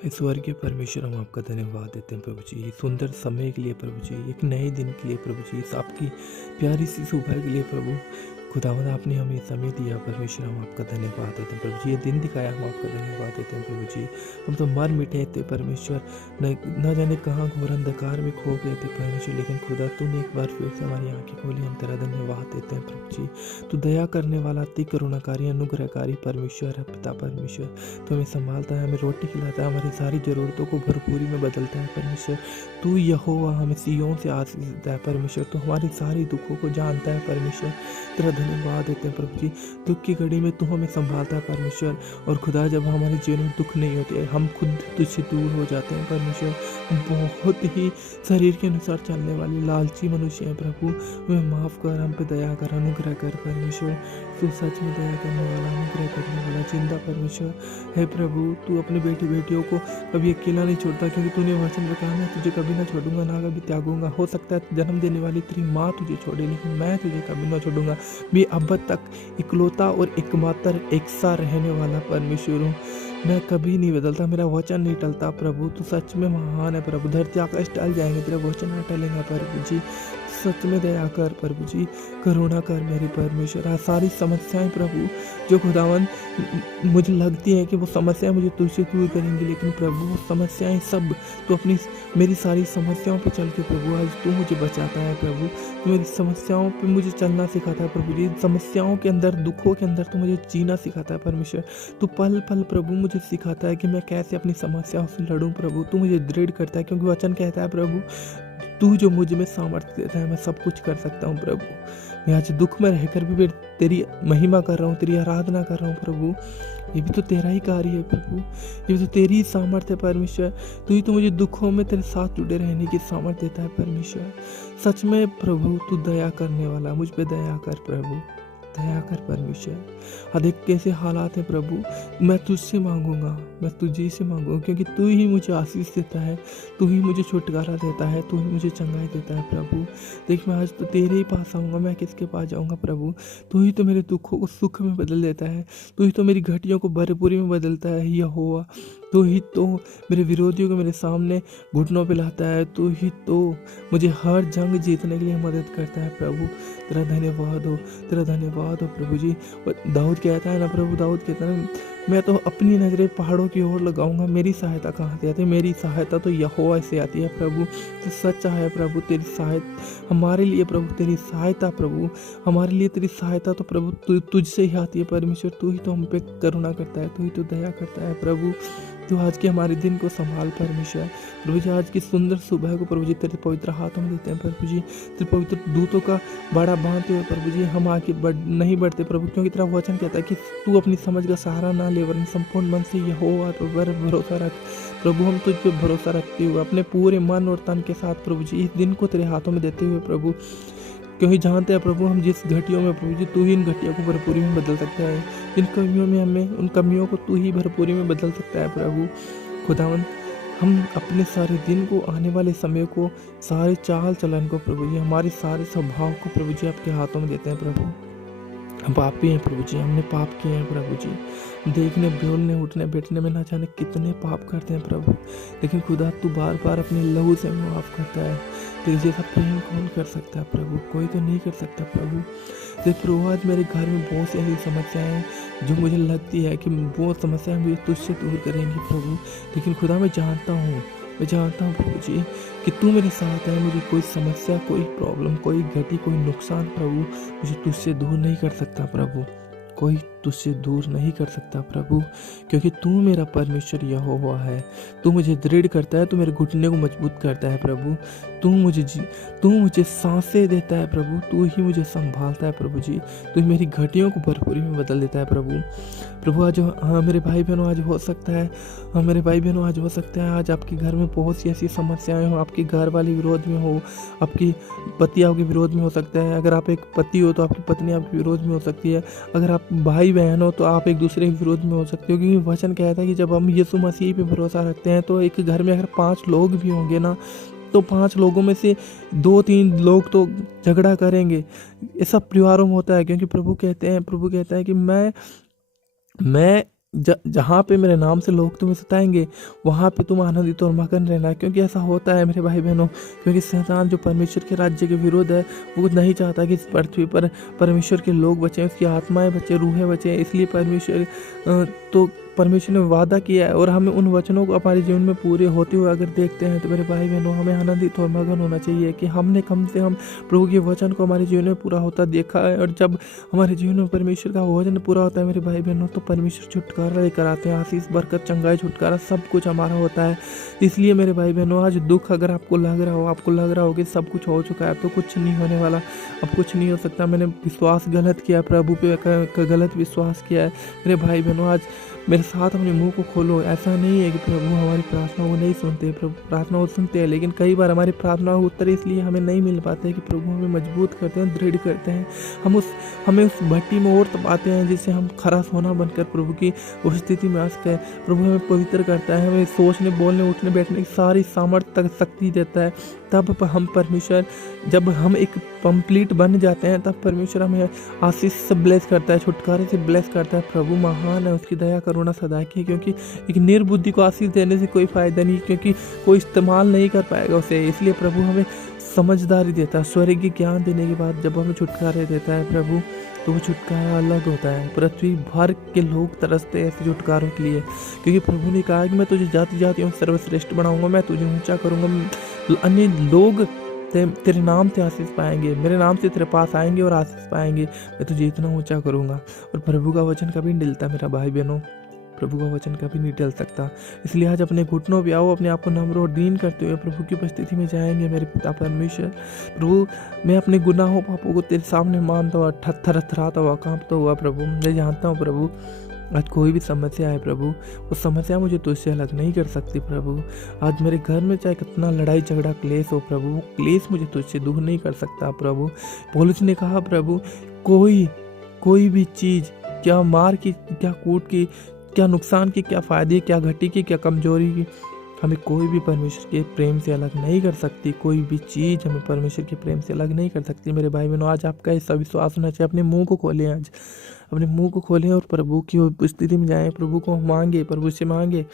स्वर्गीय परमेश्वर, हम आपका धन्यवाद देते हैं प्रभु जी, सुंदर समय के लिए प्रभु जी, एक नए दिन के लिए प्रभु जी, इस आपकी प्यारी सी सुबह के लिए प्रभु खुदावंद, आपने हमें समय दिया परमेश्वर। हम आपका धन्यवाद देते हैं प्रभु जी, ये दिन दिखाया, हम आपका धन्यवाद देते हैं प्रभु जी। हम तो मर मिटे थे परमेश्वर, न जाने कहाँ घोर अंधकार में खो गए थे परमेश्वर, लेकिन खुदा तूने एक बार फिर से हमारी आंखें खोली। हम तेरा धन्यवाद देते हैं प्रभु जी। तू दया करने वाला, अति करुणाकारी, अनुग्रहकारी परमेश्वर है पिता परमेश्वर। तो हमें संभालता है, हमें रोटी खिलाता है, हमारी सारी ज़रूरतों को भरपूरी में बदलता है परमेश्वर। तू यहोवा हमें सिय्योन से आशीष देता है परमेश्वर। तो हमारी सारी दुखों को जानता है परमेश्वर। तेरा धन्यवाद देते हैं प्रभु जी। दुख की घड़ी में तू हमें संभालता है परमेश्वर। और खुदा, जब हमारे जीवन में दुख नहीं होते, हम खुद तुझसे दूर हो जाते हैं परमेश्वर। हम बहुत ही शरीर के अनुसार चलने वाले लालची मनुष्य हैं प्रभु। हमें माफ़ कर, हम पे दया कर, अनुग्रह कर परमेश्वर। तू सच में दया करने वाला, अनुग्रह करने वाला जिंदा परमेश्वर है प्रभु। तू अपनी बेटी बेटियों को कभी अकेला नहीं छोड़ता, क्योंकि तूने वचन में कहा, मैं तुझे कभी ना छोड़ूंगा, ना कभी त्यागूंगा। हो सकता है जन्म देने वाली तेरी माँ तुझे छोड़े, लेकिन मैं तुझे कभी ना छोड़ूंगा। मैं अब तक इकलौता और एकमात्र एक सा रहने वाला परमेश्वर हूँ। मैं कभी नहीं बदलता, मेरा वचन नहीं टलता प्रभु। तू सच में महान है प्रभु। धरती आकाश टल जाएंगे, तेरा वचन ना टलेगा प्रभु जी। सच में दया कर प्रभु जी, करुणा कर मेरे परमेश्वर। सारी समस्याएं प्रभु जो खुदावन मुझे लगती है कि वो समस्याएं मुझे तुझसे दूर करेंगी, लेकिन प्रभु वो समस्याएं सब तो अपनी मेरी सारी समस्याओं पे चल के प्रभु आज तू मुझे बचाता है प्रभु। तू मेरी समस्याओं पे मुझे चलना सिखाता है प्रभु जी। समस्याओं के अंदर, दुखों के अंदर तू मुझे जीना सिखाता है परमेश्वर। तू पल पल प्रभु मुझे सिखाता है कि मैं कैसे अपनी समस्याओं से लड़ूं प्रभु। तू मुझे दृढ़ करता है, क्योंकि वचन कहता है प्रभु, तू जो मुझ में सामर्थ्य देता है, मैं सब कुछ कर सकता हूँ प्रभु। मैं आज दुख में रहकर भी तेरी महिमा कर रहा हूँ, तेरी आराधना कर रहा हूँ प्रभु। ये भी तो तेरा ही कार्य है प्रभु, ये भी तो तेरी ही सामर्थ्य है परमेश्वर। तू ही तो मुझे दुखों में तेरे साथ जुड़े रहने की सामर्थ्य देता है परमेश्वर। सच में प्रभु तू दया करने वाला, मुझ पे दया कर प्रभु, दया कर परमेश्वर। अधिक कैसे हालात हैं प्रभु, मैं तुझसे मांगूंगा, मैं तुझे से मांगूंगा, क्योंकि तू ही मुझे आशीष देता है, तू ही मुझे छुटकारा देता है, तू ही मुझे चंगाई देता है प्रभु। देख, मैं आज तो तेरे ही पास आऊँगा, मैं किसके पास जाऊँगा प्रभु। तू ही तो मेरे दुखों को सुख में बदल देता है, तू ही तो मेरी घटियों को भरपूरी में बदलता है यहोवा। तू ही तो मेरे विरोधियों को मेरे सामने घुटनों पे लाता है। तू ही तो मुझे हर जंग जीतने के लिए मदद करता है प्रभु। तेरा धन्यवाद हो, तेरा धन्यवाद हो प्रभु जी। दाऊद कहता है ना प्रभु, दाऊद कहता है, मैं तो अपनी नज़रें पहाड़ों की ओर लगाऊंगा, मेरी सहायता कहाँ से आती है। मेरी सहायता तो यहोवा से आती है प्रभु। तो सच्चा है प्रभु, तेरी सहायता हमारे लिए प्रभु, तेरी सहायता प्रभु हमारे लिए, तेरी सहायता तो प्रभु तुझसे ही आती है परमेश्वर। तू ही तो हम पे करुणा करता है, तू ही तो दया करता है प्रभु। तो आज के हमारे दिन को संभाल परमेश्वर। प्रभु जी, आज की सुंदर सुबह को प्रभु जी तेरे पवित्र हाथों में देते हैं प्रभु जी। तेरे पवित्र दूतों का बाड़ा बांधते हुए प्रभु जी हम आगे नहीं बढ़ते प्रभु, क्योंकि तेरा वचन कहता है कि तू अपनी समझ का सहारा ना ले, वरन संपूर्ण मन से यहोवा पर भरोसा रख प्रभु। हम तुझ पे भरोसा रखते हुए अपने पूरे मन और तन के साथ प्रभु जी इस दिन को तेरे हाथों में देते हुए प्रभु, क्योंकि जानते हैं प्रभु हम जिस घटियों में प्रभु जी तू ही इन घटियों को भरपूरी में बदल सकता है। जिन कमियों में हमें, उन कमियों को तू ही भरपूरी में बदल सकता है प्रभु। खुदावन, हम अपने सारे दिन को, आने वाले समय को, सारे चाल चलन को प्रभु जी, हमारे सारे स्वभाव को प्रभु जी आपके हाथों में देते हैं प्रभु। हम पापी हैं प्रभु जी, हमने पाप किए हैं प्रभु जी। देखने, बोलने, उठने, बैठने में ना जाने कितने पाप करते हैं प्रभु, लेकिन खुदा तू बार बार अपने लहू से माफ़ करता है। तेरे जैसा प्रेम कौन कर सकता है प्रभु, कोई तो नहीं कर सकता प्रभु। तो प्रभु, आज मेरे घर में बहुत सी ऐसी समस्याएं हैं जो मुझे लगती है कि वो समस्याएं मुझे तुझसे दूर करेंगी प्रभु, लेकिन खुदा मैं जानता हूँ प्रभु जी कि तू मेरे साथ है। मुझे कोई समस्या, कोई प्रॉब्लम, कोई गति, कोई नुकसान प्रभु मुझे तुझसे दूर नहीं कर सकता प्रभु, कोई तुझसे दूर नहीं कर सकता प्रभु, क्योंकि तू मेरा परमेश्वर यहोवा है। तू मुझे दृढ़ करता है, तू मेरे घुटने को मजबूत करता है प्रभु। तू मुझे सांसें देता है प्रभु, तू ही मुझे संभालता है प्रभु जी। तू मेरी घटियों को भरपूरी में बदल देता है प्रभु। प्रभु आज मेरे भाई बहनों, आज हो सकता है आज आपके घर में बहुत सी ऐसी समस्याएं हो, आपके घर वाले विरोध में हो, आपकी पति आपके विरोध में हो सकता है। अगर आप एक पति हो तो आपकी पत्नी आपके विरोध में हो सकती है। अगर आप भाई बहन हो तो आप एक दूसरे के विरोध में हो सकते हो, क्योंकि वचन कहता है कि जब हम यीशु मसीह पे भरोसा रखते हैं तो एक घर में अगर 5 लोग भी होंगे ना, तो 5 लोगों में से 2-3 लोग तो झगड़ा करेंगे। ये सब परिवारों में होता है, क्योंकि प्रभु कहता है कि मैं जहाँ पे मेरे नाम से लोग तुम्हें सताएंगे, वहाँ पे तुम आनंदित और मगन रहना, क्योंकि ऐसा होता है मेरे भाई बहनों। क्योंकि शैतान जो परमेश्वर के राज्य के विरोध है, वो नहीं चाहता कि इस पृथ्वी पर परमेश्वर के लोग बचें, उसकी आत्माएं बचें, रूहें बचें। इसलिए परमेश्वर ने वादा किया है, और हमें उन वचनों को हमारे जीवन में पूरे होते हुए अगर देखते हैं तो मेरे भाई बहनों, हमें आनंदित और मगन होना चाहिए कि हमने कम से कम प्रभु के वचन को हमारे जीवन में पूरा होता देखा है। और जब हमारे जीवन में परमेश्वर का वचन पूरा होता है मेरे भाई बहनों, तो परमेश्वर छुटकारा लेकर आते हैं। आशीष, बरकत, चंगाई, छुटकारा सब कुछ हमारा होता है। इसलिए मेरे भाई बहनों, आज दुख अगर आपको लग रहा हो कि सब कुछ हो चुका है, अब तो कुछ नहीं होने वाला, अब कुछ नहीं हो सकता, मैंने विश्वास गलत किया, प्रभु पे गलत विश्वास किया है, मेरे भाई बहनों आज मेरे साथ अपने मुंह को खोलो। ऐसा नहीं है कि प्रभु हमारी प्रार्थना वो नहीं सुनते, प्रभु प्रार्थना वो सुनते हैं, लेकिन कई बार हमारी प्रार्थना उत्तर इसलिए हमें नहीं मिल पाते हैं कि प्रभु हमें मजबूत करते हैं, दृढ़ करते हैं। हमें उस भट्टी में और तपाते हैं जिससे हम खरा सोना बनकर प्रभु की उपस्थिति में आ सके। प्रभु हमें पवित्र करता है, हमें सोचने, बोलने, उठने, बैठने की सारी सामर्थ्य तक शक्ति देता है। तब हम परमेश्वर, जब हम एक कंप्लीट बन जाते हैं, तब परमेश्वर हमें आशीष से ब्लेस करता है, छुटकारे से ब्लेस करता है। प्रभु महान है, उसकी दया करुणा सदा की है। क्योंकि एक निर्बुद्धि को आशीष देने से कोई फायदा नहीं, क्योंकि कोई इस्तेमाल नहीं कर पाएगा उसे। इसलिए प्रभु हमें समझदारी देता है, स्वर्गीय ज्ञान देने के बाद जब हमें छुटकारे देता है प्रभु, तो वो छुटकारा अलग होता है। पृथ्वी भर के लोग तरसते हैं ऐसे छुटकारों के लिए, क्योंकि प्रभु ने कहा कि मैं तुझे जाति जातियों सर्वश्रेष्ठ बनाऊंगा, मैं तुझे ऊंचा करूंगा, अन्य लोग तेरे नाम से आशीष पाएंगे, मेरे नाम से तेरे पास आएंगे और आशीष पाएंगे, मैं तुझे इतना ऊंचा करूंगा। और प्रभु का वचन कभी नहीं डलता मेरा भाई बहनों, प्रभु का वचन कभी नहीं टल सकता। इसलिए आज अपने घुटनों पे आओ, अपने आप को नम्र और दीन करते हुए प्रभु की उपस्थिति में जाएंगे। मेरे पिता परमेश्वर, प्रभु मैं अपने गुनाहों पापों को तेरे सामने मानता हुआ, थरथराता हुआ, कांपता हुआ प्रभु, मैं जानता हूँ प्रभु आज कोई भी समस्या है प्रभु, वो समस्या मुझे तुझसे अलग नहीं कर सकती प्रभु। आज मेरे घर में चाहे कितना लड़ाई झगड़ा क्लेश हो प्रभु, वो क्लेश मुझे तुझसे दूर नहीं कर सकता प्रभु। पौलुस ने कहा प्रभु, कोई भी चीज़, क्या मार की, क्या कूट की, क्या नुकसान की, क्या फ़ायदे, क्या घटी की, क्या कमजोरी की, हमें कोई भी परमेश्वर के प्रेम से अलग नहीं कर सकती। कोई भी चीज़ हमें परमेश्वर के प्रेम से अलग नहीं कर सकती। मेरे भाई बहनों, आज आपका ऐसा विश्वास होना चाहिए। अपने मुंह को खोलें, आज अपने मुंह को खोलें और प्रभु की उपस्थिति में जाएं, प्रभु को मांगे, प्रभु से मांगे,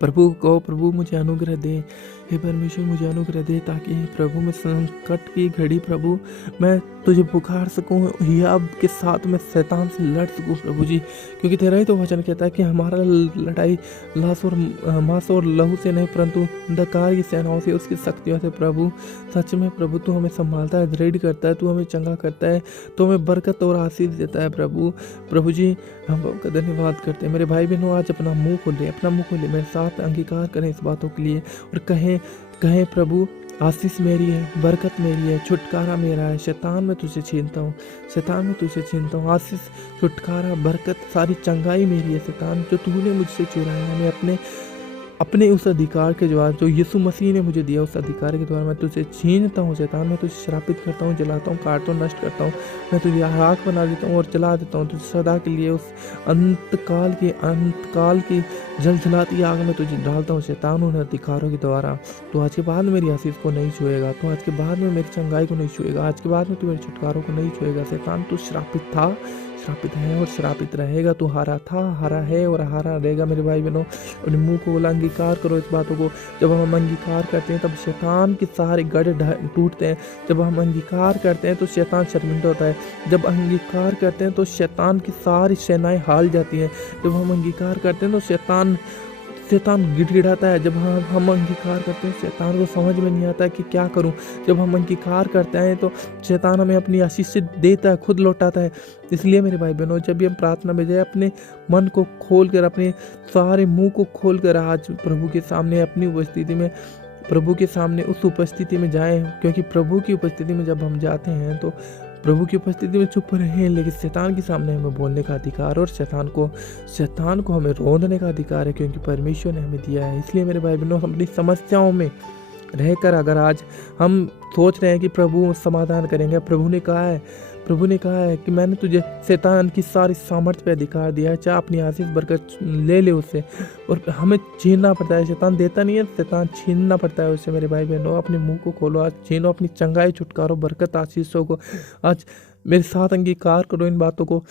प्रभु को, प्रभु मुझे अनुग्रह दे, हे परमेश्वर मुझे अनुग्रह दे, ताकि प्रभु मैं संकट की घड़ी प्रभु मैं तुझे पुकार सकूं, हियाब के साथ मैं शैतान से लड़ सकूं प्रभु जी। क्योंकि तेरा ही तो वचन कहता है कि हमारा लड़ाई मांस और लहू से नहीं, परंतु अंधकार की सेनाओं से, उसकी शक्तियों से प्रभु। सच में प्रभु तू हमें संभालता है, दृढ़ करता है, तू हमें चंगा करता है, तो हमें बरकत और आशीष देता है प्रभु। प्रभु जी हम आपका धन्यवाद करते हैं। मेरे भाई बहनों, आज अपना मुंह खोले, मेरे साथ अंगीकार करें इस बातों के लिए और कहें प्रभु, आशीष मेरी है, बरकत मेरी है, छुटकारा मेरा है। शैतान मैं तुझे छीनता हूँ, आशीष, छुटकारा, बरकत, सारी चंगाई मेरी है। शैतान जो तूने मुझसे चुराया, मैं अपने उस अधिकार के द्वारा जो यीशु मसीह ने मुझे दिया, उस अधिकार के द्वारा मैं तुझे छीनता हूँ। शैतान मैं तुझे श्रापित करता हूँ, जलाता हूँ, काटता हूँ, नष्ट करता हूँ, मैं तुझे राख बना देता हूँ और जला देता हूँ। तुझे सदा के लिए उस अंतकाल की जलजलाती आग में तुझे डालता हूँ। शैतान उन अधिकारों के द्वारा तो आज के बाद मेरी आशीष को नहीं छुएगा, तो आज के बाद में मेरी चंगाई को नहीं छुएगा, आज के बाद में तू मेरे छुटकारों को नहीं छुएगा। शैतान तू श्रापित था, श्रापित है और श्रापित रहेगा। तू हारा था, हारा है और हारा रहेगा। मेरे भाई बहनों, अपने मुंह को अंगीकार करो इस बातों को। जब हम अंगीकार करते हैं तब शैतान के सारे गढ़ टूटते हैं। जब हम अंगीकार करते हैं तो शैतान शर्मिंदा होता है। जब अंगीकार करते हैं तो शैतान की सारी सेनाएं हार जाती हैं। जब हम अंगीकार करते हैं तो शैतान गिड़गिड़ाता है। जब हम अंगीकार करते हैं, शैतान को समझ में नहीं आता है कि क्या करूं। जब हम अंगीकार करते हैं तो शैतान हमें अपनी आशीष से देता है, खुद लौटाता है। इसलिए मेरे भाई बहनों, जब भी हम प्रार्थना में जाए, अपने मन को खोल कर, अपने सारे मुंह को खोल कर आज प्रभु के सामने, अपनी उपस्थिति में, प्रभु के सामने उस उपस्थिति में जाएं। क्योंकि प्रभु की उपस्थिति में जब हम जाते हैं तो प्रभु की उपस्थिति में चुप रहें, लेकिन शैतान के सामने हमें बोलने का अधिकार और शैतान को हमें रोंदने का अधिकार है, क्योंकि परमेश्वर ने हमें दिया है। इसलिए मेरे भाई बहनों, अपनी समस्याओं में रहकर अगर आज हम सोच रहे हैं कि प्रभु समाधान करेंगे, प्रभु ने कहा है कि मैंने तुझे शैतान की सारी सामर्थ्य पे अधिकार दिया है, चाहे अपनी आशीष बरकत ले उससे। और हमें छीनना पड़ता है, शैतान देता नहीं है, शैतान छीनना पड़ता है उससे। मेरे भाई बहनों, अपने मुंह को खोलो, आज छीनो अपनी चंगाई, छुटकारो, बरकत, आशीषों को। आज मेरे साथ अंगीकार करो इन बातों को।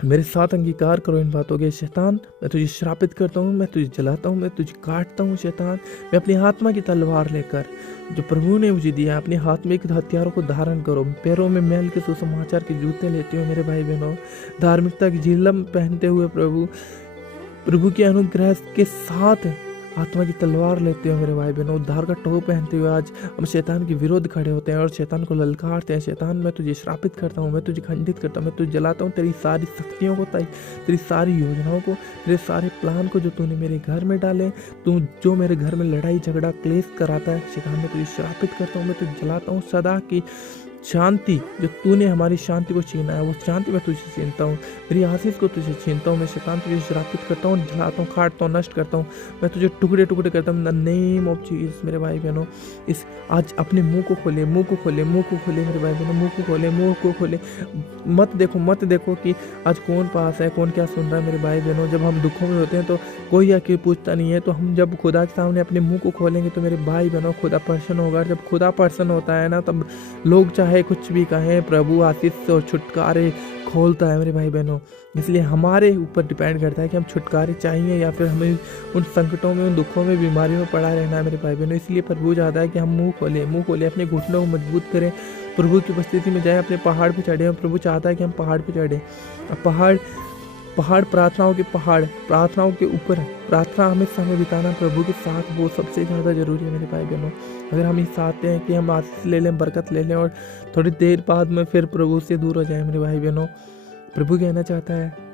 मेरे साथ अंगीकार करो इन बातों के। शैतान, मैं तुझे श्रापित करता हूँ, मैं तुझे जलाता हूँ, मैं तुझे काटता हूँ। शैतान, मैं अपनी आत्मा की तलवार लेकर जो प्रभु ने मुझे दिया, अपने हाथ में एक हथियारों को धारण करो। पैरों में मैल के सुसमाचार के जूते लेते हो मेरे भाई बहनों, धार्मिकता की झिलम पहनते हुए प्रभु के अनुग्रह के साथ आत्मा की तलवार लेते हो मेरे भाई बहनों, उद्धार का टोप पहनते हुए आज हम शैतान के विरोध खड़े होते हैं और शैतान को ललकारते हैं। शैतान, मैं तुझे श्रापित करता हूँ, मैं तुझे खंडित करता हूँ, मैं तुझे जलाता हूँ। तेरी सारी शक्तियों को, तेरी सारी योजनाओं को, तेरे सारे प्लान को जो तूने मेरे घर में डाले, तू जो मेरे घर में लड़ाई झगड़ा क्लेश कराता है, शैतान मैं तुझे श्रापित करता हूँ, मैं तुझे जलाता हूँ। सदा की शांति जो तूने हमारी शांति को छीना है, वो शांति मैं तुझे छीनता हूँ, मेरी आशीष को तुझे छीनता हूँ। मैं शैतान तुझे श्रापित करता हूँ, जलाता हूँ, काटता हूँ, नष्ट करता हूँ। मैं तुझे टुकड़े टुकड़े करता हूँ in the name of Jesus. मेरे भाई बहनों, इस आज अपने मुंह को खोले, मुंह को खोले, मुंह को खोले मेरे भाई बहनों, मुंह को खोले, मुंह को खोले। मत देखो कि आज कौन पास है, कौन क्या सुन रहा है। मेरे भाई बहनों, जब हम दुखों में होते हैं तो कोई आके पूछता नहीं है, तो हम जब खुदा के सामने अपने मुंह को खोलेंगे तो मेरे भाई बहनों खुदा प्रसन्न होगा। जब खुदा प्रसन्न होता है ना, तब लोग चाहे कुछ भी कहें, प्रभु आशीष और छुटकारे खोलता है मेरे भाई बहनों। इसलिए हमारे ऊपर डिपेंड करता है कि हम छुटकारे चाहिए या फिर हमें उन संकटों में, उन दुखों में, बीमारियों में पड़ा रहना है मेरे भाई बहनों। इसलिए प्रभु चाहता है कि हम मुंह खोले, अपने घुटनों को मजबूत करें, प्रभु की उपस्थिति में जाए, अपने पहाड़ पे चढ़े। प्रभु चाहता है कि हम पहाड़ पे चढ़े। पहाड़ प्रार्थनाओं के ऊपर प्रार्थना हमें समय बिताना प्रभु के साथ वो सबसे ज़्यादा ज़रूरी है मेरे भाई बहनों। अगर हम ये चाहते हैं कि हम आशीष ले लें, बरकत ले लें और थोड़ी देर बाद में फिर प्रभु से दूर हो जाए मेरे भाई बहनों, प्रभु कहना चाहता है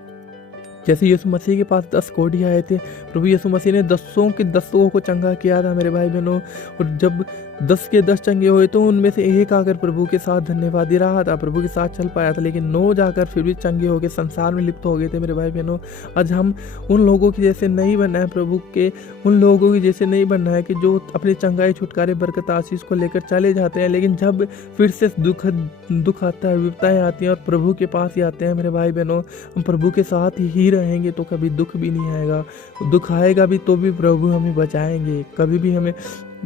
जैसे यीशु मसीह के पास 10 कोढ़ी आए थे, प्रभु यीशु मसीह ने 10 के 10 को चंगा किया था मेरे भाई बहनों। और जब 10 के 10 चंगे हुए तो उनमें से एक आकर प्रभु के साथ धन्यवाद दे रहा था, प्रभु के साथ चल पाया था, लेकिन 9 जाकर फिर भी चंगे हो गए, संसार में लिप्त हो गए थे मेरे भाई बहनों। आज हम उन लोगों की जैसे नहीं बनना है, प्रभु के उन लोगों की जैसे नहीं बनना है कि जो अपने चंगाई, छुटकारे, बरकत, आशीष को लेकर चले जाते हैं, लेकिन जब फिर से दुख आता है, विपदाएं आती हैं और प्रभु के पास ही आते हैं मेरे भाई बहनों। हम प्रभु के साथ ही रहेंगे तो कभी दुख भी नहीं आएगा, दुख आएगा भी तो भी प्रभु हमें बचाएंगे, कभी भी हमें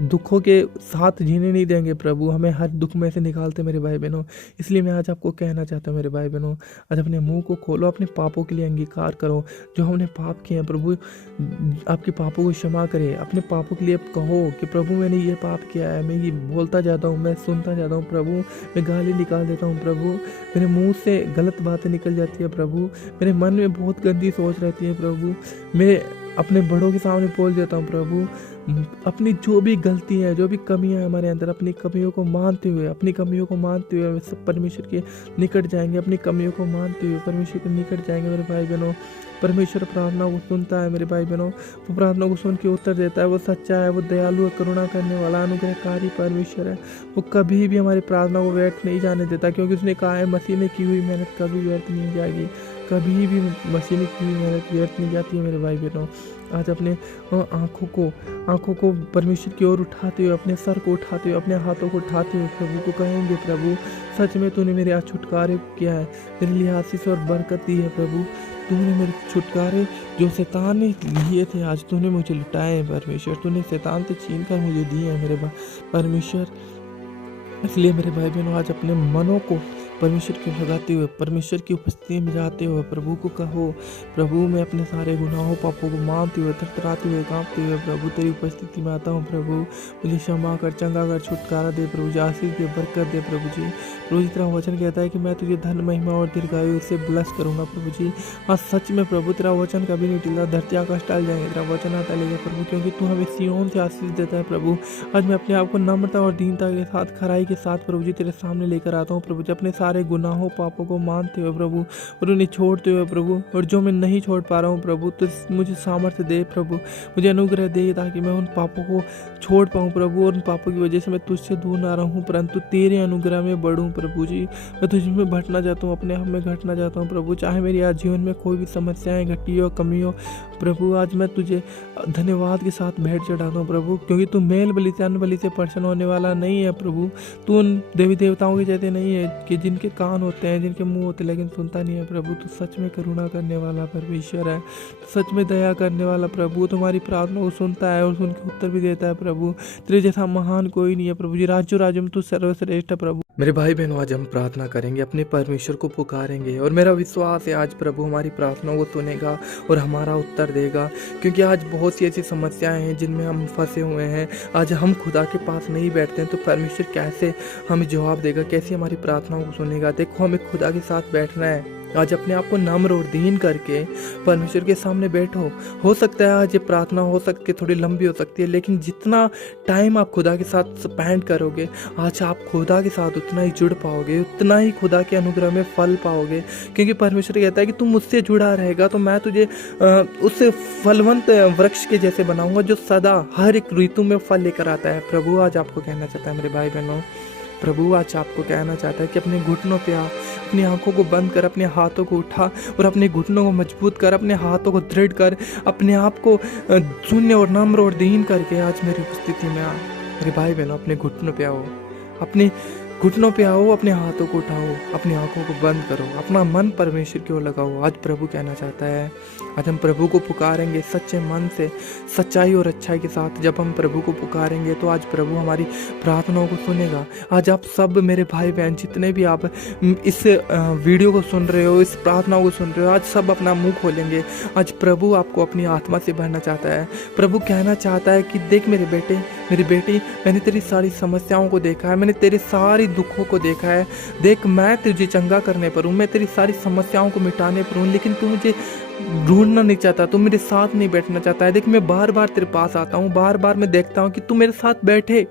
दुखों के साथ जीने नहीं देंगे। प्रभु हमें हर दुख में से निकालते मेरे भाई बहनों। इसलिए मैं आज आपको कहना चाहता हूँ मेरे भाई बहनों, आज अपने मुंह को खोलो, अपने पापों के लिए अंगीकार करो। जो हमने पाप किए हैं, प्रभु आपके पापों को क्षमा करे। अपने पापों के लिए कहो कि प्रभु मैंने ये पाप किया है, मैं ये बोलता जाता हूँ, मैं सुनता जाता हूँ, प्रभु मैं गाली निकाल देता हूँ, प्रभु मेरे मुंह से गलत बातें निकल जाती है, प्रभु मेरे मन में बहुत गंदी सोच रहती है, प्रभु मैं अपने बड़ों के सामने बोल देता हूँ, प्रभु अपनी जो भी गलती है, जो भी कमियां है हमारे अंदर, अपनी कमियों को मानते हुए सब परमेश्वर के निकट जाएंगे, अपनी कमियों को मानते हुए परमेश्वर के निकट जाएंगे मेरे भाई बहनों। परमेश्वर प्रार्थना को सुनता है मेरे भाई बहनों, वो प्रार्थना को सुन के उत्तर देता है। वो सच्चा है, वो दयालु है, करुणा करने वाला, अनुग्रहकारी परमेश्वर है। वो कभी भी हमारी प्रार्थना को व्यर्थ नहीं जाने देता, क्योंकि उसने कहा है मसीह में की हुई मेहनत कभी व्यर्थ नहीं जाएगी, कभी भी मसीह में की हुई मेहनत व्यर्थ नहीं जाती है मेरे भाई बहनों। आज अपने आँखों को परमेश्वर की ओर उठाते हुए, अपने सर को उठाते हुए, अपने हाथों को उठाते हुए प्रभु को कहेंगे, प्रभु सच में तूने मेरे आज छुटकारे किया है, मेरे लिए आशीष और बरकत दी है। प्रभु तूने मेरे छुटकारे जो शैतान ने लिए थे, आज तूने मुझे लुटाए हैं परमेश्वर, तूने शैतान से छीन कर मुझे दिए हैं मेरे परमेश्वर। इसलिए मेरे भाई बहनों, आज अपने मनों को परमेश्वर की लगाते हुए, परमेश्वर की उपस्थिति में जाते हुए प्रभु को कहो, प्रभु मैं अपने सारे गुनाहों पापों को मानते हुए, थरथराते हुए, कांपते हुए प्रभु तेरी उपस्थिति में आता हूँ। प्रभु मुझे क्षमा कर, चंगा कर, छुटकारा दे प्रभु जी, आशीष दे, बरकत दे प्रभु जी। प्रभु जी तेरा वचन कहता है कि मैं तुझे धन, महिमा और दीर्घायु से ब्लेस करूँगा प्रभु जी। हाँ सच में प्रभु तेरा वचन कभी नहीं टिकता, धरती आकाश टल जाएंगे, तेरा वचन आता लेगा प्रभु, क्योंकि तू हमें सिय्योन से आशीष देता है। प्रभु आज मैं अपने आप को नम्रता और दीनता के साथ, खराई के साथ प्रभु जी तेरे सामने लेकर आता हूँ प्रभु जी, अपने सारे गुनाहों पापों को मानते हुए प्रभु, और उन्हें छोड़ते हुए प्रभु, और जो मैं नहीं छोड़ पा रहा हूँ प्रभु तो मुझे सामर्थ्य दे प्रभु, मुझे अनुग्रह दे ताकि मैं उन पापों को छोड़ पाऊँ प्रभु, और उन पापों की वजह से मैं तुझसे दूर ना रहूँ, परंतु तेरे अनुग्रह में बढ़ूँ प्रभु जी। मैं तुझ में घटना चाहता हूँ, अपने आप में घटना चाहता हूँ प्रभु, चाहे मेरी आज जीवन में कोई भी समस्याएं घटी हो, कमी हो प्रभु, आज मैं तुझे धन्यवाद के साथ भेंट चढ़ाता हूँ प्रभु, क्योंकि तू मेल बलि से, अन्न बलि से प्रसन्न होने वाला नहीं है प्रभु। तू उन देवी देवताओं के जैसे नहीं है कि जिनके कान होते हैं, जिनके मुंह होते लेकिन सुनता नहीं है प्रभु। तू सच में करुणा करने वाला परमेश्वर है, सच में दया करने वाला प्रभु, तुम्हारी प्रार्थना को सुनता है और सुन के उत्तर भी देता है प्रभु। तेरे जैसा महान कोई नहीं है प्रभु जी, राज्यों राज्यों में तू सर्वश्रेष्ठ है प्रभु। मेरे भाई बहनों, आज हम प्रार्थना करेंगे, अपने परमेश्वर को पुकारेंगे और मेरा विश्वास है आज प्रभु हमारी प्रार्थनाओं को सुनेगा और हमारा उत्तर देगा। क्योंकि आज बहुत सी ऐसी समस्याएं हैं जिनमें हम फंसे हुए हैं। आज हम खुदा के पास नहीं बैठते हैं तो परमेश्वर कैसे हमें जवाब देगा, कैसे हमारी प्रार्थनाओं को सुनेगा। देखो, हमें खुदा के साथ बैठना है। आज अपने आप को नम्र और दीन करके परमेश्वर के सामने बैठो। हो सकता है आज ये प्रार्थना हो सकती है थोड़ी लंबी हो सकती है, लेकिन जितना टाइम आप खुदा के साथ स्पेंड करोगे, आज आप खुदा के साथ उतना ही जुड़ पाओगे, उतना ही खुदा के अनुग्रह में फल पाओगे। क्योंकि परमेश्वर कहता है कि तू मुझसे जुड़ा रहेगा तो मैं तुझे उस फलवंत वृक्ष के जैसे बनाऊंगा जो सदा हर एक ऋतु में फल लेकर आता है। प्रभु आज आपको कहना चाहता है मेरे भाई बहनों, प्रभु आज आपको कहना चाहता है कि अपने घुटनों पे आ, अपनी आंखों को बंद कर, अपने हाथों को उठा और अपने घुटनों को मजबूत कर, अपने हाथों को दृढ़ कर, अपने आप को शून्य और नम्र और दीन करके आज मेरी उपस्थिति में आ। मेरे भाई बहनों, अपने घुटनों पे आओ, अपने घुटनों पे आओ, अपने हाथों को उठाओ, अपनी आंखों को बंद करो, अपना मन परमेश्वर की ओर लगाओ। आज प्रभु कहना चाहता है, आज हम प्रभु को पुकारेंगे सच्चे मन से, सच्चाई और अच्छाई के साथ। जब हम प्रभु को पुकारेंगे तो आज प्रभु हमारी प्रार्थनाओं को सुनेगा। आज आप सब मेरे भाई बहन जितने भी आप इस वीडियो को सुन रहे हो, इस प्रार्थनाओं को सुन रहे हो, आज सब अपना मुंह खोलेंगे। आज प्रभु आपको अपनी आत्मा से भरना चाहता है। प्रभु कहना चाहता है कि देख मेरे बेटे, मेरी बेटी, मैंने तेरी सारी समस्याओं को देखा है, मैंने तेरे सारी दुखों को देखा है। देख, मैं तुझे चंगा करने पर हूँ, मैं तेरी सारी समस्याओं को मिटाने पर हूँ, लेकिन तू मुझे ढूंढना नहीं चाहता, तू मेरे साथ नहीं बैठना चाहता है। देख, मैं बार बार तेरे पास आता हूँ, बार बार मैं देखता हूँ कि तू मेरे साथ बैठे,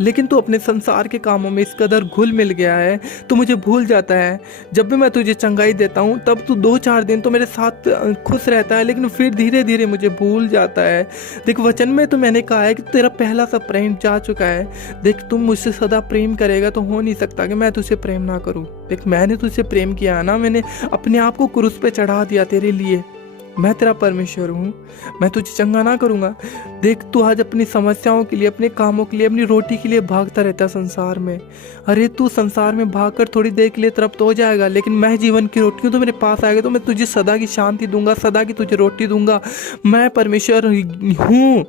लेकिन तू अपने संसार के कामों में इस कदर घुल मिल गया है, तू मुझे भूल जाता है। जब भी मैं तुझे चंगाई देता हूँ तब तू 2-4 दिन तो मेरे साथ खुश रहता है, लेकिन फिर धीरे धीरे मुझे भूल जाता है। देख, वचन में तो मैंने कहा है कि तेरा पहला सा प्रेम जा चुका है। देख, तुम मुझसे सदा प्रेम करेगा तो हो नहीं सकता कि मैं तुझसे प्रेम ना करूँ। देख, मैंने तुझसे प्रेम किया ना, मैंने अपने आप को क्रूस पे चढ़ा दिया तेरे लिए। मैं तेरा परमेश्वर हूँ, मैं तुझे चंगा ना करूँगा। देख, तू आज अपनी समस्याओं के लिए, अपने कामों के लिए, अपनी रोटी के लिए भागता रहता संसार में। अरे, तू संसार में भागकर थोड़ी देर के लिए तृप्त हो जाएगा, लेकिन मैं जीवन की रोटी हूँ। तो मेरे पास आएगा तो मैं तुझे सदा की शांति दूंगा, सदा की तुझे रोटी दूंगा। मैं परमेश्वर हूँ।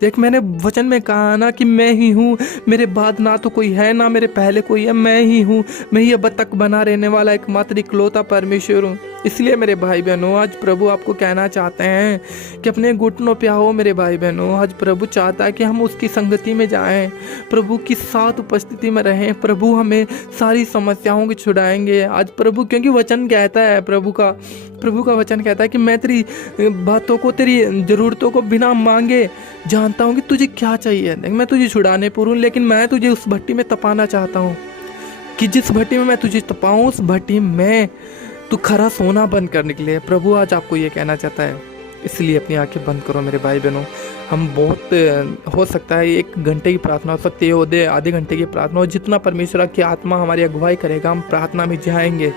देख, मैंने वचन में कहा ना कि मैं ही हूँ, मेरे बाद ना तो कोई है ना मेरे पहले कोई है, मैं ही हूँ। मैं ही अब तक बना रहने वाला एकमात्र इकलौता परमेश्वर हूँ। इसलिए मेरे भाई बहनों, आज प्रभु आपको कहना चाहते हैं कि अपने घुटनों पे आओ। मेरे भाई बहनों, आज प्रभु चाहता है कि हम उसकी संगति में जाएं, प्रभु की साथ उपस्थिति में रहें। प्रभु हमें सारी समस्याओं को छुड़ाएंगे आज प्रभु, क्योंकि वचन कहता है, प्रभु का वचन कहता है कि मैं तेरी बातों को, तेरी ज़रूरतों को बिना मांगे जानता हूँ कि तुझे क्या चाहिए। मैं तुझे छुड़ाने पर हूँ, लेकिन मैं तुझे उस भट्टी में तपाना चाहता हूँ कि जिस भट्टी में मैं तुझे तपाऊँ, उस भट्टी में तू खरा सोना बनकर कर निकले। प्रभु आज आपको ये कहना चाहता है। इसलिए अपनी आंखें बंद करो मेरे भाई बहनों। हम बहुत हो सकता है 1 घंटे की प्रार्थना हो सकती है, आधे घंटे की प्रार्थना हो, जितना परमेश्वर की आत्मा हमारी अगुवाई करेगा हम प्रार्थना में जाएंगे।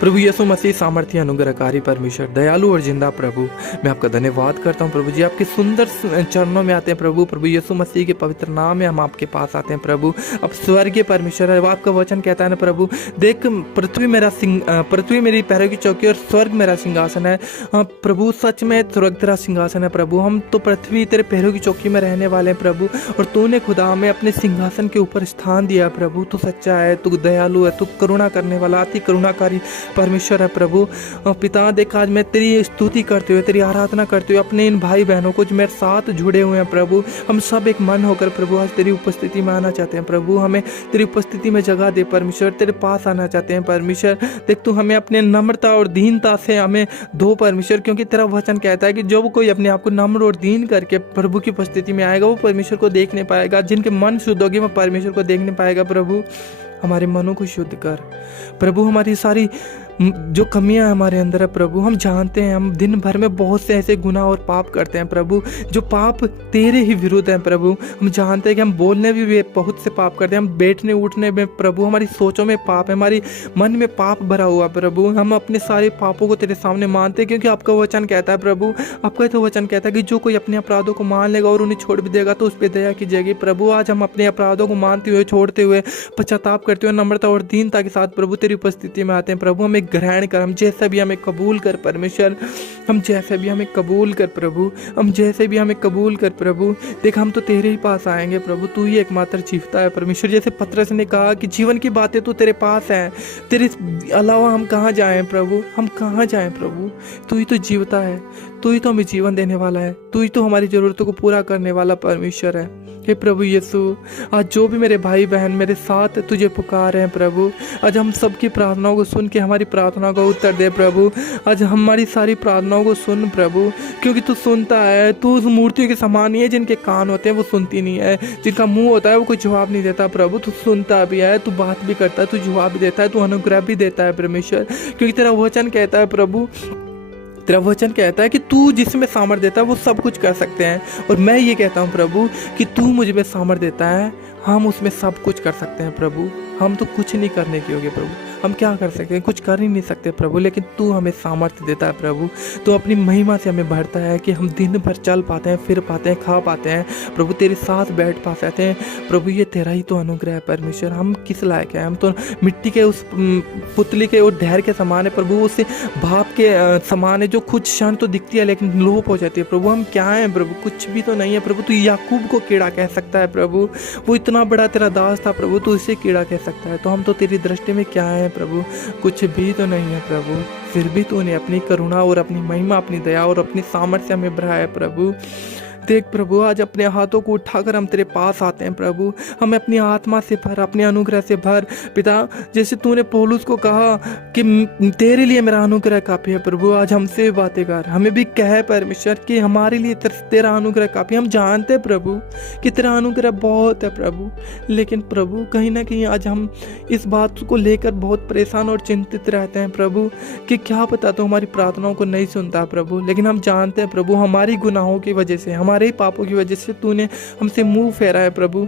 प्रभु यीशु मसीह, सामर्थ्य अनुग्रहकारी परमेश्वर, दयालु और जिंदा प्रभु, मैं आपका धन्यवाद करता हूँ प्रभु जी। आपके सुंदर चरणों में आते हैं प्रभु यीशु मसीह के पवित्र नाम में हम आपके पास आते हैं प्रभु। अब स्वर्गीय परमेश्वर है, आपका वचन कहता है ना प्रभु, देख, पृथ्वी मेरी पैरों की चौकी और स्वर्ग मेरा सिंहासन है। प्रभु, सच में स्वर्ग तेरा सिंहासन है प्रभु। हम तो पृथ्वी तेरे पैरों की चौकी में रहने वाले हैं प्रभु, और तूने खुदा हमें अपने सिंहासन के ऊपर स्थान दिया प्रभु। तू सच्चा है, तू दयालु है, तू करुणा करने वाला, अति करुणाकारी परमेश्वर है प्रभु। पिता, देख, आज मैं तेरी स्तुति करते हुए, तेरी आराधना करते हुए अपने इन भाई बहनों को जो मेरे साथ जुड़े हुए हैं प्रभु, हम सब एक मन होकर प्रभु आज तेरी उपस्थिति में आना चाहते हैं प्रभु। हमें तेरी उपस्थिति में जगह दे परमेश्वर, तेरे पास आना चाहते हैं परमेश्वर। देख, तू हमें अपने नम्रता और दीनता से हमें दो परमेश्वर, क्योंकि तेरा वचन कहता है कि जो कोई अपने आप को नम्र और दीन करके प्रभु की उपस्थिति में आएगा वो परमेश्वर को देख नहीं पाएगा। जिनके मन शुद्ध होगी वो परमेश्वर को देख नहीं पाएगा प्रभु। हमारे मनों को शुद्ध कर प्रभु। हमारी सारी जो कमियां हमारे अंदर है प्रभु, हम जानते हैं हम दिन भर में बहुत से ऐसे गुनाह और पाप करते हैं प्रभु, जो पाप तेरे ही विरुद्ध हैं प्रभु। हम जानते हैं कि हम बोलने भी बहुत से पाप करते हैं, हम बैठने उठने में प्रभु, हमारी सोचों में पाप है, हमारी मन में पाप भरा हुआ प्रभु। हम अपने सारे पापों को तेरे सामने मानते हैं, क्योंकि आपका वचन कहता है प्रभु, आपका तो वचन कहता है कि जो कोई अपने अपराधों को मान लेगा और उन्हें छोड़ भी देगा तो उस पर दया की जाएगी प्रभु। आज हम अपने अपराधों को मानते हुए, छोड़ते हुए, पश्चाताप करते हुए, नम्रता और दीनता के साथ प्रभु तेरी उपस्थिति में आते हैं प्रभु। हमें ग्रहण कर, हम जैसा भी हमें कबूल कर परमेश्वर। हम जैसे भी हमें कबूल कर प्रभु, हम जैसे भी हमें कबूल कर प्रभु। देख हम तो तेरे ही पास आएंगे प्रभु, तू ही एकमात्र जीवता है परमेश्वर। जैसे पतरस ने कहा कि जीवन की बातें तो तेरे पास हैं, तेरे अलावा हम कहाँ जाएं प्रभु, हम कहाँ जाएं प्रभु। तू ही तो जीवता है, तू ही तो हमें जीवन देने वाला है, तू ही तो हमारी ज़रूरतों को पूरा करने वाला परमेश्वर है। हे प्रभु यीशु, आज जो भी मेरे भाई बहन मेरे साथ तुझे पुकार हैं प्रभु, आज हम सबकी प्रार्थनाओं को सुन के हमारी प्रार्थनाओं का उत्तर दे प्रभु। आज हमारी सारी प्रार्थनाओं को सुन प्रभु, क्योंकि तू सुनता है। तू उस मूर्तियों के समान नहीं है जिनके कान होते हैं वो सुनती नहीं है, जिनका मुंह होता है वो कोई जवाब नहीं देता प्रभु। तू सुनता भी है, तू बात भी करता है, तू जवाब भी देता है, तू अनुग्रह भी देता है परमेश्वर। क्योंकि तेरा वचन कहता है प्रभु, तेरा वचन कहता है कि तू जिसमें सामर्थ देता है वो सब कुछ कर सकते हैं। और मैं ये कहता हूँ प्रभु कि तू मुझ में सामर्थ देता है, हम उसमें सब कुछ कर सकते हैं प्रभु। हम तो कुछ नहीं करने के योग्य प्रभु, हम क्या कर सकते हैं, कुछ कर ही नहीं सकते प्रभु, लेकिन तू हमें सामर्थ्य देता है प्रभु। तू अपनी महिमा से हमें भरता है कि हम दिन भर चल पाते हैं, फिर पाते हैं, खा पाते हैं प्रभु, तेरे साथ बैठ पाते हैं प्रभु। ये तेरा ही तो अनुग्रह है परमेश्वर। हम किस लायक हैं, हम तो मिट्टी के उस पुतली के और ढेर के समान है प्रभु, उससे भाप के समान है जो कुछ क्षण तो दिखती है लेकिन लोप हो जाती है प्रभु। हम क्या हैं प्रभु, कुछ भी तो नहीं है प्रभु। तू याकूब को कीड़ा कह सकता है प्रभु, वो इतना बड़ा तेरा दास था प्रभु, तू इसे कीड़ा कह सकता है। तो हम तो तेरी दृष्टि में क्या है प्रभु, कुछ भी तो नहीं है प्रभु। फिर भी तूने अपनी करुणा और अपनी महिमा, अपनी दया और अपनी सामर्थ्य में भरा है प्रभु। देख प्रभु, आज अपने हाथों को उठाकर हम तेरे पास आते हैं प्रभु। हमें अपनी आत्मा से भर, अपने अनुग्रह से भर पिता। जैसे तूने पौलुस को कहा कि तेरे लिए मेरा अनुग्रह काफ़ी है प्रभु, आज हमसे बातें कर, हमें भी कहे परमेश्वर कि हमारे लिए तेरा अनुग्रह काफ़ी। हम जानते प्रभु कि तेरा अनुग्रह बहुत है प्रभु, लेकिन प्रभु कहीं ना कहीं आज हम इस बात को लेकर बहुत परेशान और चिंतित रहते हैं प्रभु कि क्या पता तो हमारी प्रार्थनाओं को नहीं सुनता प्रभु। लेकिन हम जानते हैं प्रभु हमारी गुनाहों की वजह से, हमारे ही पापों की वजह से तूने हमसे मुंह फेरा है प्रभु।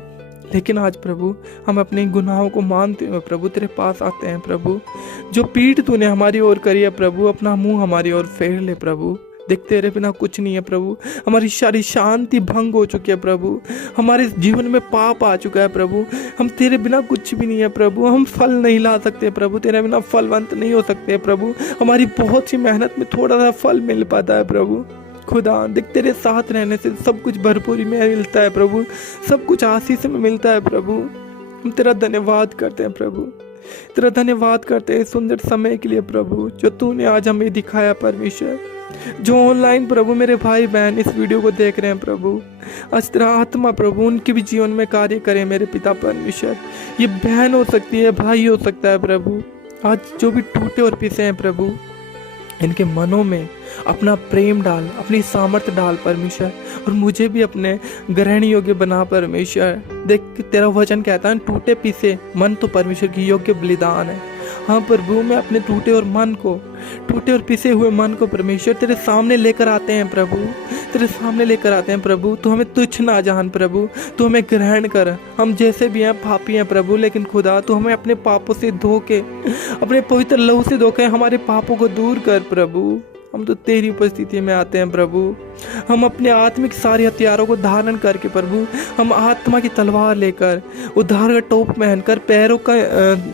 लेकिन आज प्रभु हम अपने गुनाहों को मानते हुए प्रभु तेरे पास आते हैं प्रभु। जो पीठ तूने हमारी ओर करी है प्रभु, अपना मुंह हमारी ओर फेर ले प्रभु। देख तेरे बिना कुछ नहीं है प्रभु, हमारी सारी शांति भंग हो चुकी है प्रभु, हमारे जीवन में पाप आ चुका है प्रभु। हम तेरे बिना कुछ भी नहीं है प्रभु, हम फल नहीं ला सकते प्रभु, तेरे बिना फलवंत नहीं हो सकते प्रभु। हमारी बहुत सी मेहनत में थोड़ा सा फल मिल पाता है प्रभु। खुदा देख तेरे साथ रहने से सब कुछ भरपूरी में मिलता है प्रभु, सब कुछ आशीष में मिलता है प्रभु। हम तेरा धन्यवाद करते हैं प्रभु, तेरा धन्यवाद करते हैं सुंदर समय के लिए प्रभु जो तूने आज हमें दिखाया परमेश्वर। जो ऑनलाइन प्रभु मेरे भाई बहन इस वीडियो को देख रहे हैं प्रभु, आज तेरा आत्मा प्रभु उनके भी जीवन में कार्य करे मेरे पिता परमेश्वर। ये बहन हो सकती है, भाई हो सकता है प्रभु, आज जो भी टूटे और पिसे हैं प्रभु, इनके मनों में अपना प्रेम डाल, अपनी सामर्थ्य डाल परमेश्वर, और मुझे भी अपने ग्रहण योग्य बना परमेश्वर। देख तेरा वचन कहता है टूटे पीसे मन तो परमेश्वर की योग्य बलिदान है। हाँ प्रभु, मैं अपने टूटे और पिसे हुए मन को परमेश्वर तेरे सामने लेकर आते हैं प्रभु, तेरे सामने लेकर आते हैं प्रभु। तू हमें तुच्छ ना जान प्रभु, तू हमें ग्रहण कर। हम जैसे भी हैं पापी हैं प्रभु, लेकिन खुदा तू हमें अपने पापों से धो के, अपने पवित्र लहू से धो के हमारे पापों को दूर कर प्रभु। हम तो तेरी उपस्थिति में आते हैं प्रभु। हम अपने आत्मिक सारे हथियारों को धारण करके प्रभु, हम आत्मा की तलवार लेकर, उद्धार का टोप पहनकर,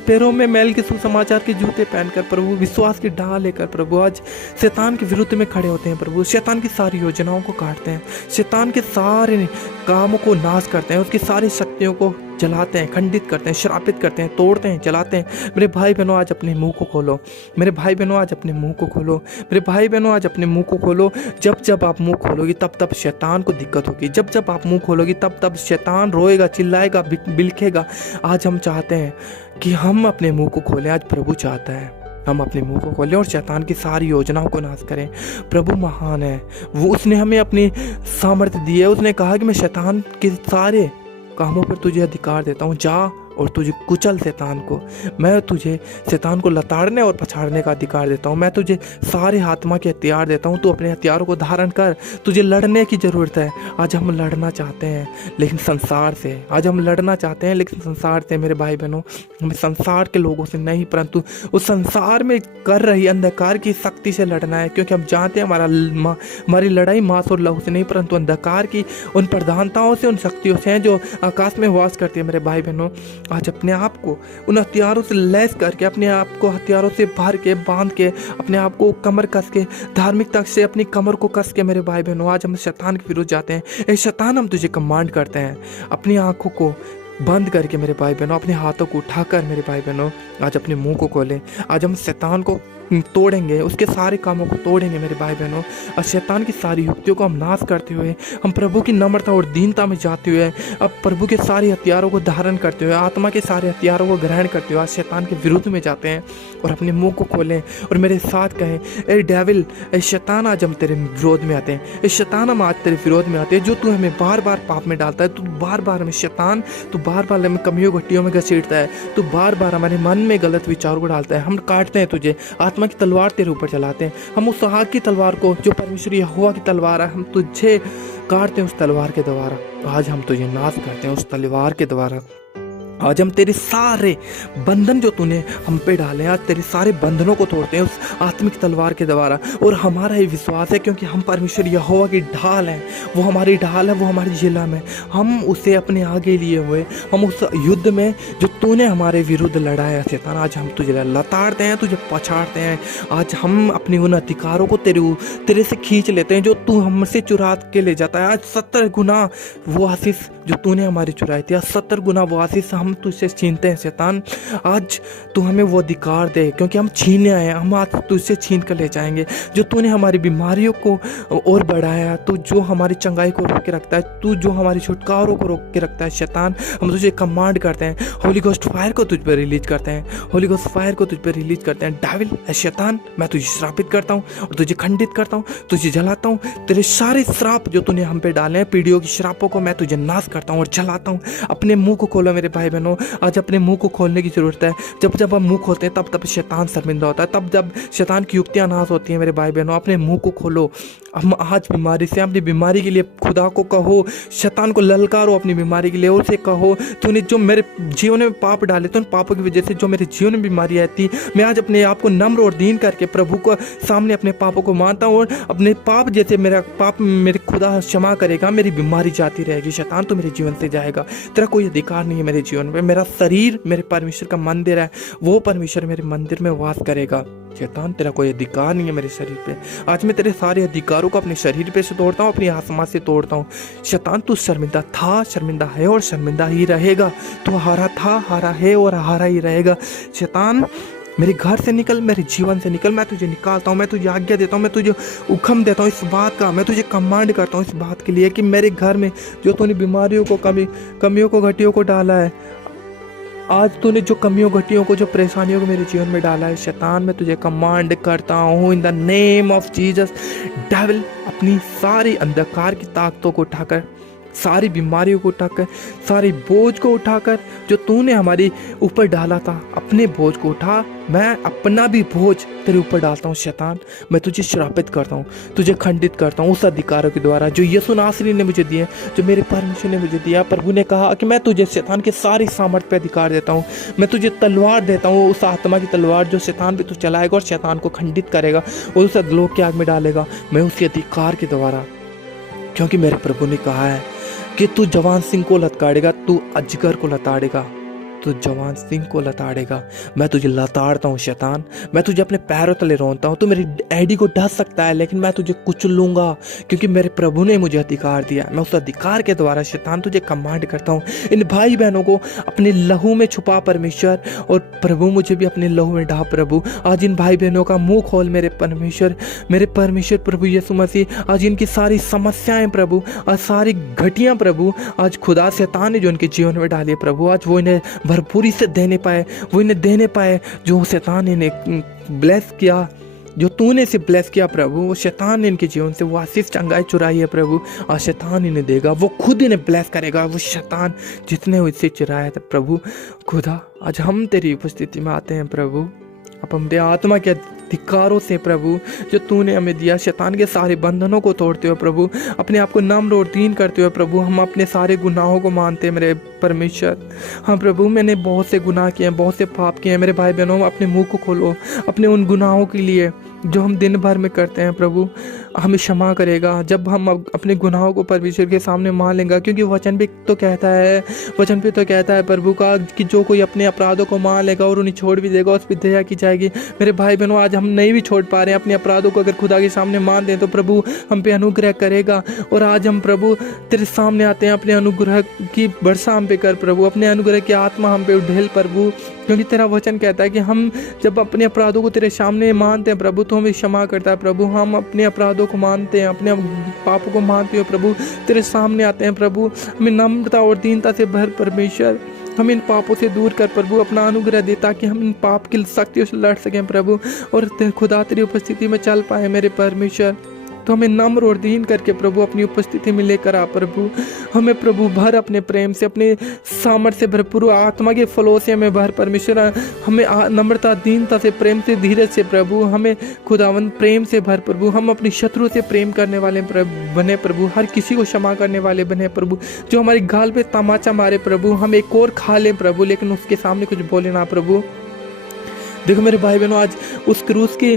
पैरों में मैल के सुसमाचार के जूते पहनकर प्रभु, विश्वास की ढाल लेकर प्रभु आज शैतान के विरुद्ध में खड़े होते हैं प्रभु। शैतान की सारी योजनाओं को काटते हैं, शैतान के सारे कामों को नाश करते हैं, उसकी सारी शक्तियों को जलाते हैं, खंडित करते हैं, श्रापित करते हैं, तोड़ते हैं, जलाते हैं। मेरे भाई बहनों आज अपने मुंह को खोलो, मेरे भाई बहनों आज अपने मुंह को खोलो, मेरे भाई बहनों आज अपने मुंह को खोलो। जब जब आप मुंह खोलोगी तब तब शैतान को दिक्कत होगी, जब जब आप मुंह खोलोगी तब तब शैतान रोएगा, चिल्लाएगा, बिलखेगा। आज हम चाहते हैं कि हम अपने मुंह को खोलें। आज प्रभु चाहता है हम अपने मुंह को खोलें और शैतान की सारी योजनाओं को नाश करें। प्रभु महान है, वो उसने हमें अपनी सामर्थ्य दी है। उसने कहा कि मैं शैतान के सारे कामों पर तुझे अधिकार देता हूँ, जा और तुझे कुचल शैतान को। मैं तुझे शैतान को लताड़ने और पछाड़ने का अधिकार देता हूँ। मैं तुझे सारे आत्मा के हथियार देता हूँ, तू अपने हथियारों को धारण कर। तुझे लड़ने की ज़रूरत है। आज हम लड़ना चाहते हैं लेकिन संसार से, आज हम लड़ना चाहते हैं लेकिन संसार से। मेरे भाई बहनों, हमें संसार के लोगों से नहीं, परंतु उस संसार में कर रही अंधकार की शक्ति से लड़ना है, क्योंकि हम जानते हैं हमारी लड़ाई मांस और लहू से नहीं, परंतु अंधकार की उन प्रधानताओं से, उन शक्तियों से हैं जो आकाश में वास करती है। मेरे भाई बहनों, आज अपने आप को उन हथियारों से लैस करके, अपने आप को हथियारों से भर के, बांध के, अपने आप को कमर कस के, धार्मिकता से अपनी कमर को कस के मेरे भाई बहनों आज हम शैतान के विरुद्ध जाते हैं। ए शैतान, हम तुझे कमांड करते हैं, अपनी आंखों को बंद करके मेरे भाई बहनों, अपने हाथों को उठाकर मेरे भाई बहनों आज अपने मुंह को खोलें। आज हम शैतान को तोड़ेंगे, उसके सारे कामों को तोड़ेंगे मेरे भाई बहनों। और शैतान की सारी युक्तियों को हम नाश करते हुए, हम प्रभु की नम्रता और दीनता में जाते हुए, अब प्रभु के सारे हथियारों को धारण करते हुए, आत्मा के सारे हथियारों को ग्रहण करते हुए आज शैतान के विरुद्ध में जाते हैं और अपने मुंह को खोलें और मेरे साथ कहें, ए डेविल, ए शैतान, आज हम तेरे विरोध में आते हैं। ए शैतान, हम आज तेरे विरोध में आते हैं, जो तू हमें बार बार पाप में डालता है, तू बार बार हमें शैतान, तू बार बार हमें कमियों घटियों में घसीटता है, तू बार बार हमारे मन में गलत विचारों को डालता है। हम काटते हैं तुझे, आत्मा की तलवार तेरे ऊपर चलाते हैं। हम उस आग की तलवार को, जो परमेश्वर यहोवा की तलवार है, हम तुझे काटते हैं उस तलवार के द्वारा। आज हम तुझे नाश करते हैं उस तलवार के द्वारा। आज हम तेरे सारे बंधन जो तूने हम पे डाले, आज तेरे सारे बंधनों को तोड़ते हैं उस आत्मिक तलवार के द्वारा। और हमारा ये विश्वास है, क्योंकि हम परमेश्वर यहोवा की ढाल हैं, वो हमारी ढाल है, वो हमारी जिला में, हम उसे अपने आगे लिए हुए, हम उस युद्ध में जो तूने हमारे विरुद्ध लड़ा है शैतान, आज हम तुझे लताड़ते हैं, तुझे पछाड़ते हैं। आज हम अपने उन अधिकारों को तेरे से खींच लेते हैं जो तू हमसे चुरा के ले जाता है। आज 70 गुना वो आशीष जो तूने हमारी चुराई थी, आज 70 गुना वो आशीष हम तुझसे छीनते हैं शैतान। आज तू हमें वो अधिकार दे, क्योंकि हम छीनने आए हैं, हम आज तुझसे छीन कर ले जाएंगे। जो तूने हमारी बीमारियों को और बढ़ाया, तू जो हमारी चंगाई को रोक के रखता है, तू जो हमारी छुटकारों को रोक के रखता है शैतान, हम तुझे कमांड करते हैं, होली गोस्ट फायर को तुझ पर रिलीज करते हैं, होली गोस्ट फायर को तुझ पर रिलीज करते हैं। डेविल, शैतान, मैं तुझे श्रापित करता हूँ और तुझे खंडित करता हूँ, तुझे जलाता हूँ। तेरे सारे श्राप जो तूने हम पे डाले हैं, पीढ़ियों की श्रापों को मैं तुझे नाश करता हूँ और जलाता हूँ। अपने मुंह को खोलो मेरे भाई बहनों, आज अपने मुंह को खोलने की जरूरत है। जब जब हम मुंह खोलते हैं, तब तब शैतान शर्मिंदा होता है, तब जब शैतान की युक्तियां नाश होती हैं मेरे भाई बहनों। अपने मुंह को खोलो। हम आज बीमारी से, अपनी बीमारी के लिए खुदा को कहो, शैतान को ललकारो अपनी बीमारी के लिए, उसे कहो, तूने जो मेरे जीवन में पाप डाले, तो उन पापों की वजह से जो मेरे जीवन में बीमारी आई थी, मैं आज अपने आप को नम्र और दीन करके प्रभु को सामने अपने पापों को मानता हूँ, और अपने पाप जैसे मेरा पाप मेरे खुदा क्षमा करेगा, मेरी बीमारी जाती रहेगी। शैतान तो मेरे जीवन से जाएगा, तेरा कोई अधिकार नहीं है मेरे जीवन में। मेरा शरीर मेरे परमेश्वर का मंदिर है, वो परमेश्वर मेरे मंदिर में वास करेगा। शैतान, तेरा कोई अधिकार नहीं है मेरे शरीर पे। आज मैं तेरे सारे अधिकारों को अपने शरीर पे से तोड़ता हूँ, अपनी आत्मा से तोड़ता हूँ। शैतान, तू शर्मिंदा था, शर्मिंदा है और शर्मिंदा ही रहेगा। तू हारा था, हारा है और हारा ही रहेगा। शैतान, मेरे घर से निकल, मेरे जीवन से निकल। मैं तुझे निकालता हूँ, मैं तुझे आज्ञा देता हूँ, मैं तुझे हुक्म देता हूँ इस बात का, मैं तुझे कमांड करता हूँ इस बात के लिए कि मेरे घर में जो तूने बीमारियों को, कमियों को, घटियों को डाला है, आज तूने जो कमियों, घटियों को, जो परेशानियों को मेरे जीवन में डाला है, शैतान, मैं तुझे कमांड करता हूँ in the name of Jesus. Devil, अपनी सारी अंधकार की ताकतों को उठाकर, सारी बीमारियों को उठाकर, सारी बोझ को उठाकर, जो तूने हमारी ऊपर डाला था, अपने बोझ को उठा। मैं अपना भी बोझ तेरे ऊपर डालता हूँ शैतान। मैं तुझे श्रापित करता हूँ, तुझे खंडित करता हूँ उस अधिकारों के द्वारा जो यीशु नासरी ने मुझे दिए, जो मेरे परमेश्वर ने मुझे दिया। प्रभु ने कहा कि मैं तुझे शैतान के सारी सामर्थ पे अधिकार देता हूँ, मैं तुझे तलवार देता हूँ, उस आत्मा की तलवार जो शैतान पे तू चलाएगा और शैतान को खंडित करेगा और उस अधलोक की आग में डालेगा। मैं उसी अधिकार के द्वारा, क्योंकि मेरे प्रभु ने कहा है कि तू जवान सिंह को लताड़ेगा, तू अजगर को लताड़ेगा, तू जवान सिंह को लताड़ेगा। मैं तुझे लताड़ता हूँ शैतान, मैं तुझे अपने पैरों तले रोनता हूँ। तू मेरी एडी को ढस सकता है, लेकिन मैं तुझे कुचलूंगा, क्योंकि मेरे प्रभु ने मुझे अधिकार दिया। मैं उस अधिकार के द्वारा शैतान तुझे कमांड करता हूँ, इन भाई बहनों को अपने लहू में छुपा परमेश्वर, और प्रभु मुझे भी अपने लहू में ढाप प्रभु। आज इन भाई बहनों का मुंह खोल मेरे परमेश्वर प्रभु यीशु मसीह। आज इनकी सारी समस्याएं प्रभु, आज सारी घटियां प्रभु, आज खुदा शैतान ने जो इनके जीवन में डाली प्रभु, आज वो इन्हें भरपूरी से देने पाए, वो इन्हें देने पाए जो शैतान ने ब्लेस किया, जो तूने इसे ब्लेस किया प्रभु। वो शैतान ने इनके जीवन से वो आशीष चंगाई चुराई है प्रभु, और शैतान इन्हें देगा, वो खुद इन्हें ब्लेस करेगा। वो शैतान जितने उससे चुराया था प्रभु खुदा, आज हम तेरी उपस्थिति में आते हैं प्रभु। अब हमने आत्मा के अधिकारों से प्रभु जो तूने हमें दिया, शैतान के सारे बंधनों को तोड़ते हुए प्रभु, अपने आप को नम्र और दीन करते हुए प्रभु, हम अपने सारे गुनाहों को मानते हैं मेरे परमेश्वर। हाँ प्रभु, मैंने बहुत से गुनाह किए हैं, बहुत से पाप किए हैं मेरे भाई बहनों। अपने मुंह को खोलो अपने उन गुनाहों के लिए जो हम दिन भर में करते हैं प्रभु। हमें क्षमा करेगा, जब हम अपने गुनाहों को परमेश्वर के सामने मान लेंगे। क्योंकि वचन भी तो कहता है प्रभु का कि जो कोई अपने अपराधों को मान लेगा और उन्हें छोड़ भी देगा, उस पर दया की जाएगी। मेरे भाई बहनों, आज हम नहीं भी छोड़ पा रहे हैं अपने अपराधों को, अगर खुदा के सामने मान दें तो प्रभु हम पे अनुग्रह करेगा। और आज हम प्रभु तेरे सामने आते हैं, अपने अनुग्रह की वर्षा हम पे कर प्रभु, अपने अनुग्रह की आत्मा हम पे उड़ेल प्रभु। क्योंकि तेरा वचन कहता है कि हम जब अपने अपराधों को तेरे सामने मानते हैं प्रभु तो हमें क्षमा करता है प्रभु। हम अपने अपराधों को मानते हैं, अपने पापों को मानते हो प्रभु, तेरे सामने आते हैं प्रभु। हमें नम्रता और दीनता से भर परमेश्वर, हम इन पापों से दूर कर प्रभु, अपना अनुग्रह दे ताकि हम इन पाप की शक्तियों से लड़ सकें प्रभु, और खुदा तेरी उपस्थिति में चल पाए मेरे परमेश्वर। तो हमें नम्र और दीन करके प्रभु अपनी उपस्थिति में लेकर आ प्रभु। हमें प्रभु भर अपने प्रेम से, अपने सामर्थ्य से भरपूर आत्मा के फलों से हमें भर परमेश्वर। हमें नम्रता, दीनता से, प्रेम से, धीरज से प्रभु, हमें खुदावन प्रेम से भर प्रभु। हम अपनी शत्रु से प्रेम करने वाले बने प्रभु, हर किसी को क्षमा करने वाले बने प्रभु। जो हमारी गाल पे तमाचा मारे प्रभु, हम एक और खा लें प्रभु लेकिन उसके सामने कुछ बोले ना प्रभु। देखो मेरे भाई बहनों, आज उस क्रूस की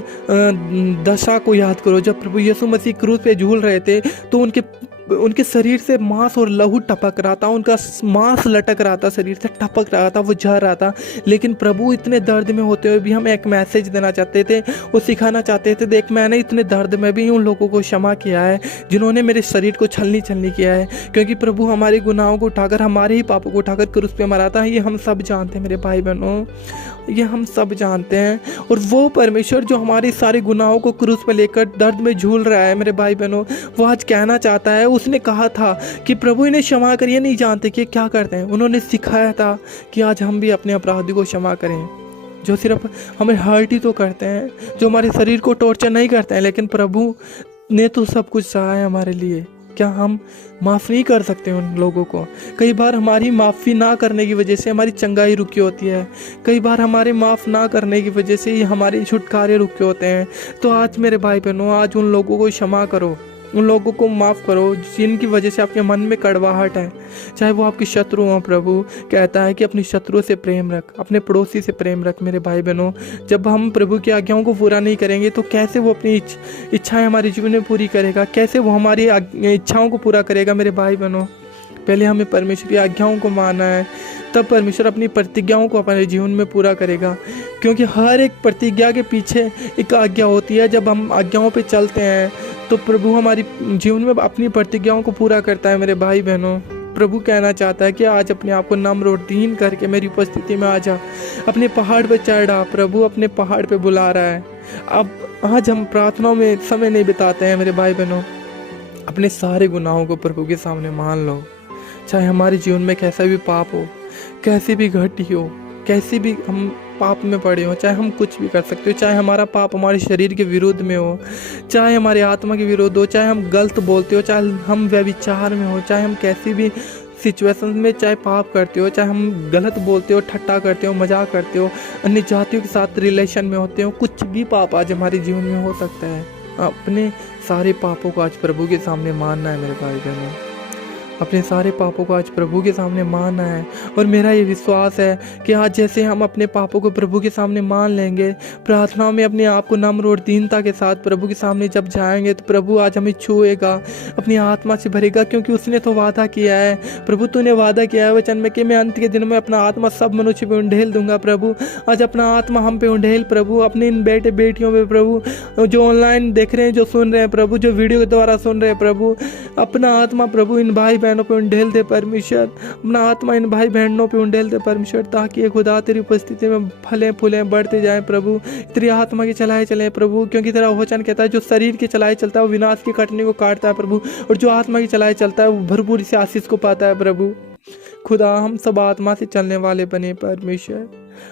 दशा को याद करो। जब प्रभु यीशु मसीह क्रूस पे झूल रहे थे तो उनके शरीर से मांस और लहू टपक रहा था, उनका मांस लटक रहा था, शरीर से टपक रहा था, वो झड़ रहा था। लेकिन प्रभु इतने दर्द में होते हुए भी हमें एक मैसेज देना चाहते थे, वो सिखाना चाहते थे, देख मैंने इतने दर्द में भी उन लोगों को क्षमा किया है जिन्होंने मेरे शरीर को छलनी किया है। क्योंकि प्रभु हमारे गुनाहों को उठाकर, हमारे ही पापों को उठाकर क्रूस पे मरा था। ये हम सब जानते हैं मेरे भाई बहनों, ये हम सब जानते हैं। और वो परमेश्वर जो हमारे सारे गुनाहों को क्रूस पे लेकर दर्द में झूल रहा है मेरे भाई बहनों, वो आज कहना चाहता है। उसने कहा था कि प्रभु इन्हें क्षमा करिए, नहीं जानते कि क्या करते हैं। उन्होंने सिखाया था कि आज हम भी अपने अपराधियों को क्षमा करें, जो सिर्फ हमें हर्ट ही तो करते हैं, जो हमारे शरीर को टॉर्चर नहीं करते हैं, लेकिन प्रभु ने तो सब कुछ सहा है हमारे लिए। क्या हम माफ़ नहीं कर सकते उन लोगों को? कई बार हमारी माफ़ी ना करने की वजह से हमारी चंगाई रुकी होती है, कई बार हमारे माफ़ ना करने की वजह से ही हमारे छुटकारे रुके होते हैं। तो आज मेरे भाई बहनों, आज उन लोगों को क्षमा करो, उन लोगों को माफ़ करो जिनकी वजह से आपके मन में कड़वाहट है, चाहे वो आपके शत्रु हों। प्रभु कहता है कि अपनी शत्रुओं से प्रेम रख, अपने पड़ोसी से प्रेम रख। मेरे भाई बहनों, जब हम प्रभु की आज्ञाओं को पूरा नहीं करेंगे तो कैसे वो अपनी इच्छाएं हमारे जीवन में पूरी करेगा, कैसे वो हमारी इच्छाओं को पूरा करेगा। मेरे भाई बहनों, पहले हमें परमेश्वर की आज्ञाओं को मानना है, तब परमेश्वर अपनी प्रतिज्ञाओं को अपने जीवन में पूरा करेगा। क्योंकि हर एक प्रतिज्ञा के पीछे एक आज्ञा होती है। जब हम आज्ञाओं पे चलते हैं तो प्रभु हमारी जीवन में अपनी प्रतिज्ञाओं को पूरा करता है। मेरे भाई बहनों, प्रभु कहना चाहता है कि आज अपने आप को नम्र और दीन करके मेरी उपस्थिति में आ जा, अपने पहाड़ पर चढ़ आ। प्रभु अपने पहाड़ पे बुला रहा है। अब आज हम प्रार्थनाओं में समय नहीं बिताते हैं मेरे भाई बहनों, अपने सारे गुनाहों को प्रभु के सामने मान लो। चाहे हमारे जीवन में कैसा भी पाप हो, कैसी भी घटी हो, कैसी भी हम पाप में पड़े हो, चाहे हम कुछ भी कर सकते हो, चाहे हमारा पाप हमारे शरीर के विरुद्ध में हो, चाहे हमारे आत्मा के विरुद्ध हो, चाहे हम गलत बोलते हो, चाहे हम व्यभिचार में हो, चाहे हम कैसी भी सिचुएशन में चाहे पाप करते हो, चाहे हम गलत बोलते हो, ठट्टा करते हो, मजाक करते हो, अन्य जातियों के साथ रिलेशन में होते हो, कुछ भी पाप आज हमारे जीवन में हो सकता है। अपने सारे पापों को आज प्रभु के सामने मानना है मेरे भाई बहनों, अपने सारे पापों को आज प्रभु के सामने मानना है। और मेरा ये विश्वास है कि आज जैसे हम अपने पापों को प्रभु के सामने मान लेंगे, प्रार्थनाओं में अपने आप को नम्र और दीनता के साथ प्रभु के सामने जब जाएंगे, तो प्रभु आज हमें छुएगा, अपनी आत्मा से भरेगा। क्योंकि उसने तो वादा किया है, प्रभु तूने वादा किया है वचन में कि मैं अंत के दिन में अपना आत्मा सब मनुष्य पे उंडेल दूंगा। प्रभु आज अपना आत्मा हम पे उंडेल प्रभु, अपने इन बेटे बेटियों पे प्रभु, जो ऑनलाइन देख रहे हैं, जो सुन रहे हैं प्रभु, जो वीडियो के द्वारा सुन रहे हैं प्रभु, अपना आत्मा प्रभु इन भाई बहनों पे उंडेल दे परमेश्वर, अपना आत्मा इन भाई बहनों पे उंडेल दे परमेश्वर, ताकि ये खुदा तेरी उपस्थिति में फले फूले बढ़ते जाएं प्रभु, तेरी आत्मा के चलाए चले प्रभु। क्योंकि तेरा वचन कहता है जो शरीर के चलाए चलता है वो विनाश की कटनी को काटता है प्रभु, और जो आत्मा के चलाए चलता है वो भरपूर से आशीष को पाता है प्रभु। खुदा हम सब आत्मा से चलने वाले बने परमेश्वर,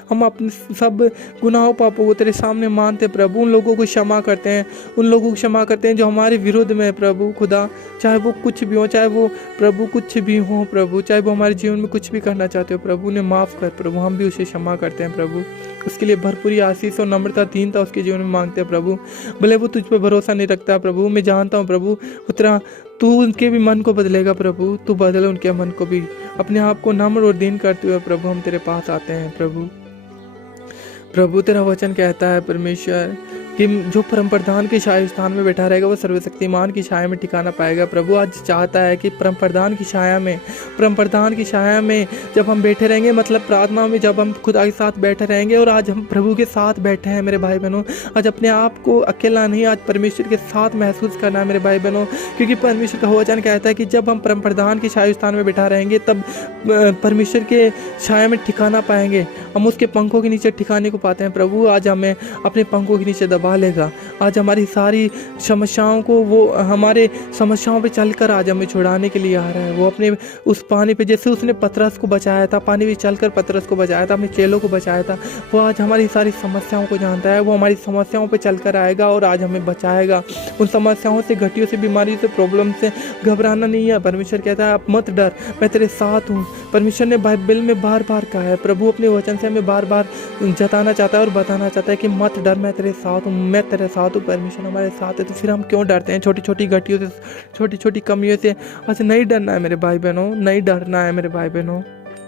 हम अपने सब गुनाहों पापों को तेरे सामने मानते प्रभु, उन लोगों को क्षमा करते हैं, उन लोगों को क्षमा करते हैं जो हमारे विरुद्ध में है प्रभु। खुदा चाहे वो कुछ भी हो, चाहे वो प्रभु कुछ भी हो प्रभु, चाहे वो हमारे जीवन में कुछ भी करना चाहते हो प्रभु, उन्हें माफ़ कर प्रभु, हम भी उसे क्षमा करते हैं प्रभु। उसके लिए भरपूरी आशीष और नम्रता दीनता उसके जीवन में मांगते हैं प्रभु। भले वो तुझ पर भरोसा नहीं रखता प्रभु, मैं जानता हूँ प्रभु, उतना तू उनके भी मन को बदलेगा प्रभु, तू बदले उनके मन को भी। अपने आप को नम्र और दीन करते हुए प्रभु हम तेरे पास आते हैं प्रभु। प्रभु तेरा वचन कहता है परमेश्वर कि जो परम प्रधान के छाया स्थान में बैठा रहेगा वो सर्वशक्तिमान की छाया में ठिकाना पाएगा। प्रभु आज चाहता है कि परम प्रधान की छाया में जब हम बैठे रहेंगे, मतलब प्रार्थना में जब हम खुदा के साथ बैठे रहेंगे, और आज हम प्रभु के साथ बैठे हैं मेरे भाई बहनों। आज अपने आप को अकेला नहीं, आज परमेश्वर के साथ महसूस करना है मेरे भाई बहनों, क्योंकि परमेश्वर का वचन कहता है कि जब हम परम प्रधान के छाया स्थान में बैठा रहेंगे तब परमेश्वर के छाया में ठिकाना पाएंगे, हम उसके पंखों के नीचे ठिकाने को पाते हैं। प्रभु आज हमें अपने पंखों के नीचे दबा लेगा। आज हमारी सारी समस्याओं को, वो हमारे समस्याओं पे चलकर आज हमें छुड़ाने के लिए आ रहा है। वो अपने उस पानी पे, जैसे उसने पतरस को बचाया था, पानी पे चलकर पतरस को बचाया था, अपने चेलों को बचाया था, वो आज हमारी सारी समस्याओं को जानता है। वो हमारी समस्याओं पे चलकर आएगा और आज हमें बचाएगा। उन समस्याओं से, घटियों से, बीमारी से, प्रॉब्लम से घबराना नहीं है। परमेश्वर कहता है आप मत डर, मैं तेरे साथ हूँ। परमेश्वर ने बाइबल में बार बार कहा है, प्रभु अपने वचन से हमें बार बार जताना चाहता है और बताना चाहता है कि मत डर, मैं तेरे साथ हूँ, मैं तेरे साथ हूँ। परमेश्वर हमारे साथ है, तो फिर हम क्यों डरते हैं छोटी छोटी घटियों से, छोटी छोटी कमियों से? अच्छा, नहीं डरना है मेरे भाई बहनों, नहीं डरना है मेरे भाई बहनों,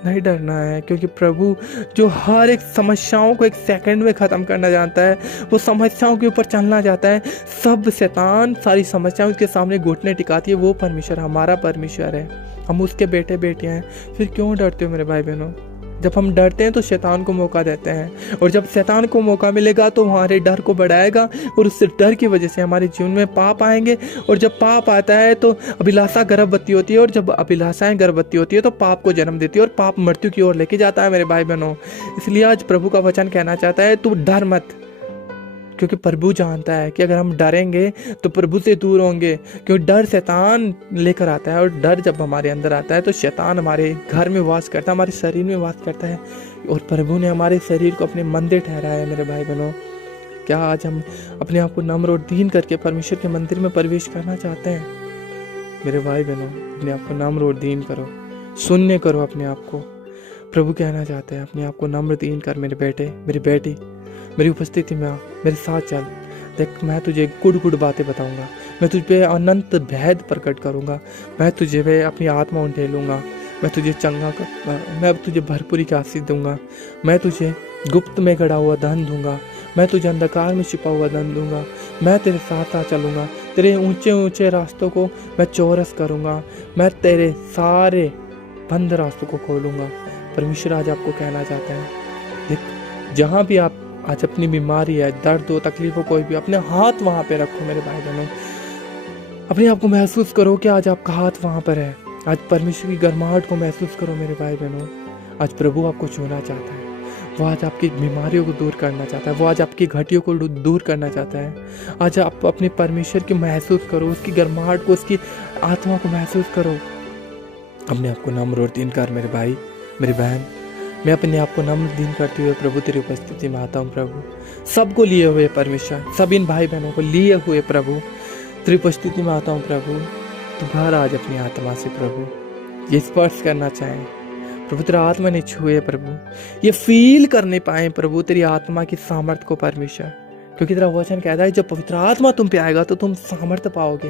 नहीं डरना है, क्योंकि प्रभु जो हर एक समस्याओं को एक सेकंड में ख़त्म करना जानता है, वो समस्याओं के ऊपर चलना चाहता है। सब शैतान सारी समस्याओं उसके सामने घुटने टिकाती है। वो परमेश्वर हमारा परमेश्वर है, हम उसके बेटे बेटे हैं। फिर क्यों डरते हो मेरे भाई बहनों? जब हम डरते हैं तो शैतान को मौका देते हैं, और जब शैतान को मौका मिलेगा तो हमारे डर को बढ़ाएगा, और उस डर की वजह से हमारे जीवन में पाप आएंगे। और जब पाप आता है तो अभिलाषा गर्भवती होती है, और जब अभिलाषाएं गर्भवती होती है तो पाप को जन्म देती है, और पाप मृत्यु की ओर लेके जाता है मेरे भाई बहनों। इसलिए आज प्रभु का वचन कहना चाहता है, तू डर मत, क्योंकि प्रभु जानता है कि अगर हम डरेंगे तो प्रभु से दूर होंगे। क्योंकि डर शैतान लेकर आता है, और डर जब हमारे अंदर आता है तो शैतान हमारे घर में वास करता है, हमारे शरीर में वास करता है। और प्रभु ने हमारे शरीर को अपने मंदिर ठहराया है मेरे भाई बहनों। क्या आज हम अपने आप को नम्र और दीन करके परमेश्वर के मंदिर में प्रवेश करना चाहते हैं? मेरे भाई बहनों, अपने आप को नम्र और दीन करो, शून्य करो अपने आप को। प्रभु कहना चाहते हैं, अपने आप को नम्र दीन कर मेरे बेटे, मेरी बेटी, मेरी उपस्थिति में आ, मेरे साथ चल। देख, मैं तुझे गुड गुड बातें बताऊंगा, मैं तुझ पे अनंत भेद प्रकट करूंगा, मैं तुझे पे अपनी आत्मा उंडेलूंगा, मैं तुझे चंगा कर, मैं तुझे भरपूरी की आशीष दूंगा, मैं तुझे गुप्त में गड़ा हुआ धन दूंगा, मैं तुझे अंधकार में छिपा हुआ धन दूंगा, मैं तेरे साथ साथ चलूंगा, तेरे ऊंचे ऊंचे रास्तों को मैं चौरस करूंगा, मैं तेरे सारे बंद रास्तों को खोलूंगा। परमेश्वर आज आपको कहना चाहता है, देख, जहाँ भी आप आज अपनी बीमारी है, दर्द हो, तकलीफ हो, कोई भी, अपने हाथ वहाँ पे रखो मेरे भाई बहनों। अपने आप को महसूस करो कि आज आपका हाथ वहाँ पर है। आज परमेश्वर की गर्माहट को महसूस करो मेरे भाई बहनों। आज प्रभु आपको छूना चाहता है, वो आज आपकी बीमारियों को दूर करना चाहता है, वो आज आपकी घटियों को दूर करना चाहता है। आज आप अपने परमेश्वर की महसूस करो, उसकी गर्माहट को, उसकी आत्मा को महसूस करो। अपने आप को नम्र और दीन कर मेरे भाई, मेरी बहन। मैं अपने आप को नम्र दीन करते हुए प्रभु तेरी उपस्थिति में आता हूँ। प्रभु सबको लिए हुए परमेश्वर, सब इन भाई बहनों को लिए हुए प्रभु तेरी उपस्थिति में आता हूँ। प्रभु तुम्हार आज अपनी आत्मा से प्रभु ये स्पर्श करना चाहें प्रभु, तेरा आत्मा ने छुए प्रभु, ये फील करने पाए प्रभु तेरी आत्मा की सामर्थ्य को परमेश्वर, क्योंकि तेरा वचन कहता है जब पवित्र आत्मा तुम पे आएगा तो तुम सामर्थ्य पाओगे।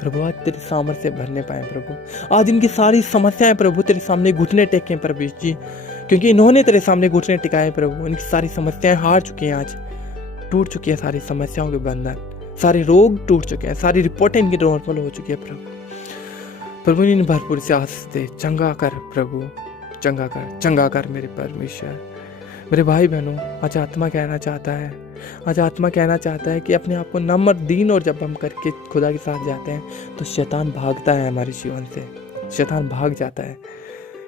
प्रभु आज तेरे सामर्थ्य से भरने पाए प्रभु। आज इनकी सारी समस्याएं प्रभु तेरे सामने घुटने टेकें प्रभु जी, क्योंकि इन्होंने तेरे सामने घुटने टिकाए प्रभु। इनकी सारी समस्याएं हार चुकी हैं, आज टूट चुकी है सारी समस्याओं के बंधन, सारे रोग टूट चुके हैं, सारी रिपोर्टें इनकी नॉर्मल हो चुकी है प्रभु। इन भरपूर से आशीष दे, चंगा कर प्रभु, चंगा कर मेरे परमेश्वर। मेरे भाई बहनों, आज आत्मा कहना चाहता है, आज आत्मा कहना चाहता है कि अपने आप को नम्र दीन और जब हम करके खुदा के साथ जाते हैं तो शैतान भागता है हमारे जीवन से, शैतान भाग जाता है,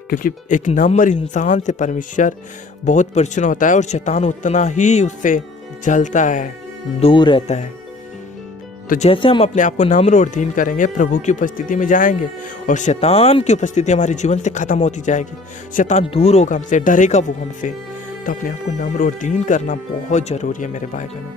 क्योंकि एक नम्र इंसान से परमेश्वर बहुत प्रसन्न होता है और शैतान उतना ही उससे जलता है, दूर रहता है। तो जैसे हम अपने आप को नम्र और दीन करेंगे, प्रभु की उपस्थिति में जाएंगे और शैतान की उपस्थिति हमारे जीवन से खत्म होती जाएगी, शैतान दूर होगा हमसे, डरेगा वो हमसे। तो अपने आप को नम्र और दीन करना बहुत जरूरी है मेरे भाई बहनों।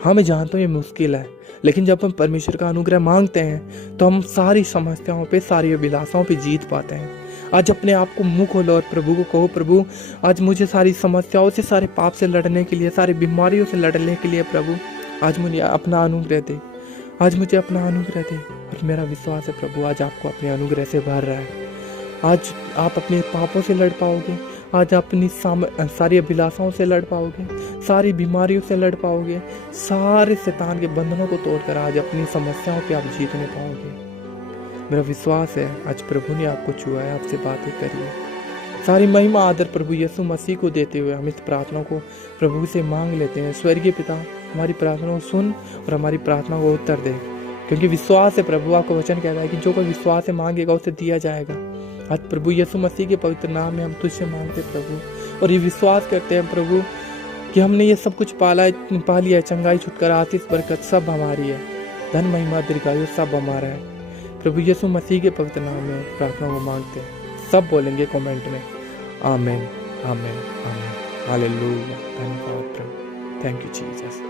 हाँ, मैं जानता हूँ ये मुश्किल है, लेकिन जब हम परमेश्वर का अनुग्रह मांगते हैं तो हम सारी समस्याओं पे, सारी अभिलाषाओं पे जीत पाते हैं। आज अपने आप को मुंह खोलो और प्रभु को कहो, प्रभु आज मुझे सारी समस्याओं से, सारे पाप से लड़ने के लिए, सारी बीमारियों से लड़ने के लिए प्रभु आज मुझे अपना अनुग्रह दे, आज मुझे अपना अनुग्रह दे। और मेरा विश्वास है प्रभु आज आपको अपने अनुग्रह से भर रहा है। आज आप अपने पापों से लड़ पाओगे, आज अपनी सारी अभिलाषाओं से लड़ पाओगे, सारी बीमारियों से लड़ पाओगे, सारे शैतान के बंधनों को तोड़कर आज अपनी समस्याओं पे आप जीतने पाओगे। मेरा विश्वास है आज प्रभु ने आपको छुआ है, आपसे बातें करी है। सारी महिमा आदर प्रभु यीशु मसीह को देते हुए हम इस प्रार्थना को प्रभु से मांग लेते हैं। स्वर्गीय पिता, हमारी प्रार्थना को सुन और हमारी प्रार्थना को उत्तर दे, क्योंकि विश्वास है प्रभु, आपका वचन कहता है कि जो कोई विश्वास से मांगेगा उसे दिया जाएगा। आज प्रभु यीशु मसीह के पवित्र नाम में हम तुझसे मांगते प्रभु, और ये विश्वास करते हैं प्रभु कि हमने ये सब कुछ पा लिया है। चंगाई, छुटकारा, आशीष, बरकत सब हमारी है। धन, महिमा, दीर्घायु सब हमारा है। प्रभु यीशु मसीह के पवित्र नाम में प्रार्थना को मांगते हैं। सब बोलेंगे कमेंट में आमीन, आमीन, आमीन, हालेलुया। धन्यवाद प्रभु, थैंक यू जीसस।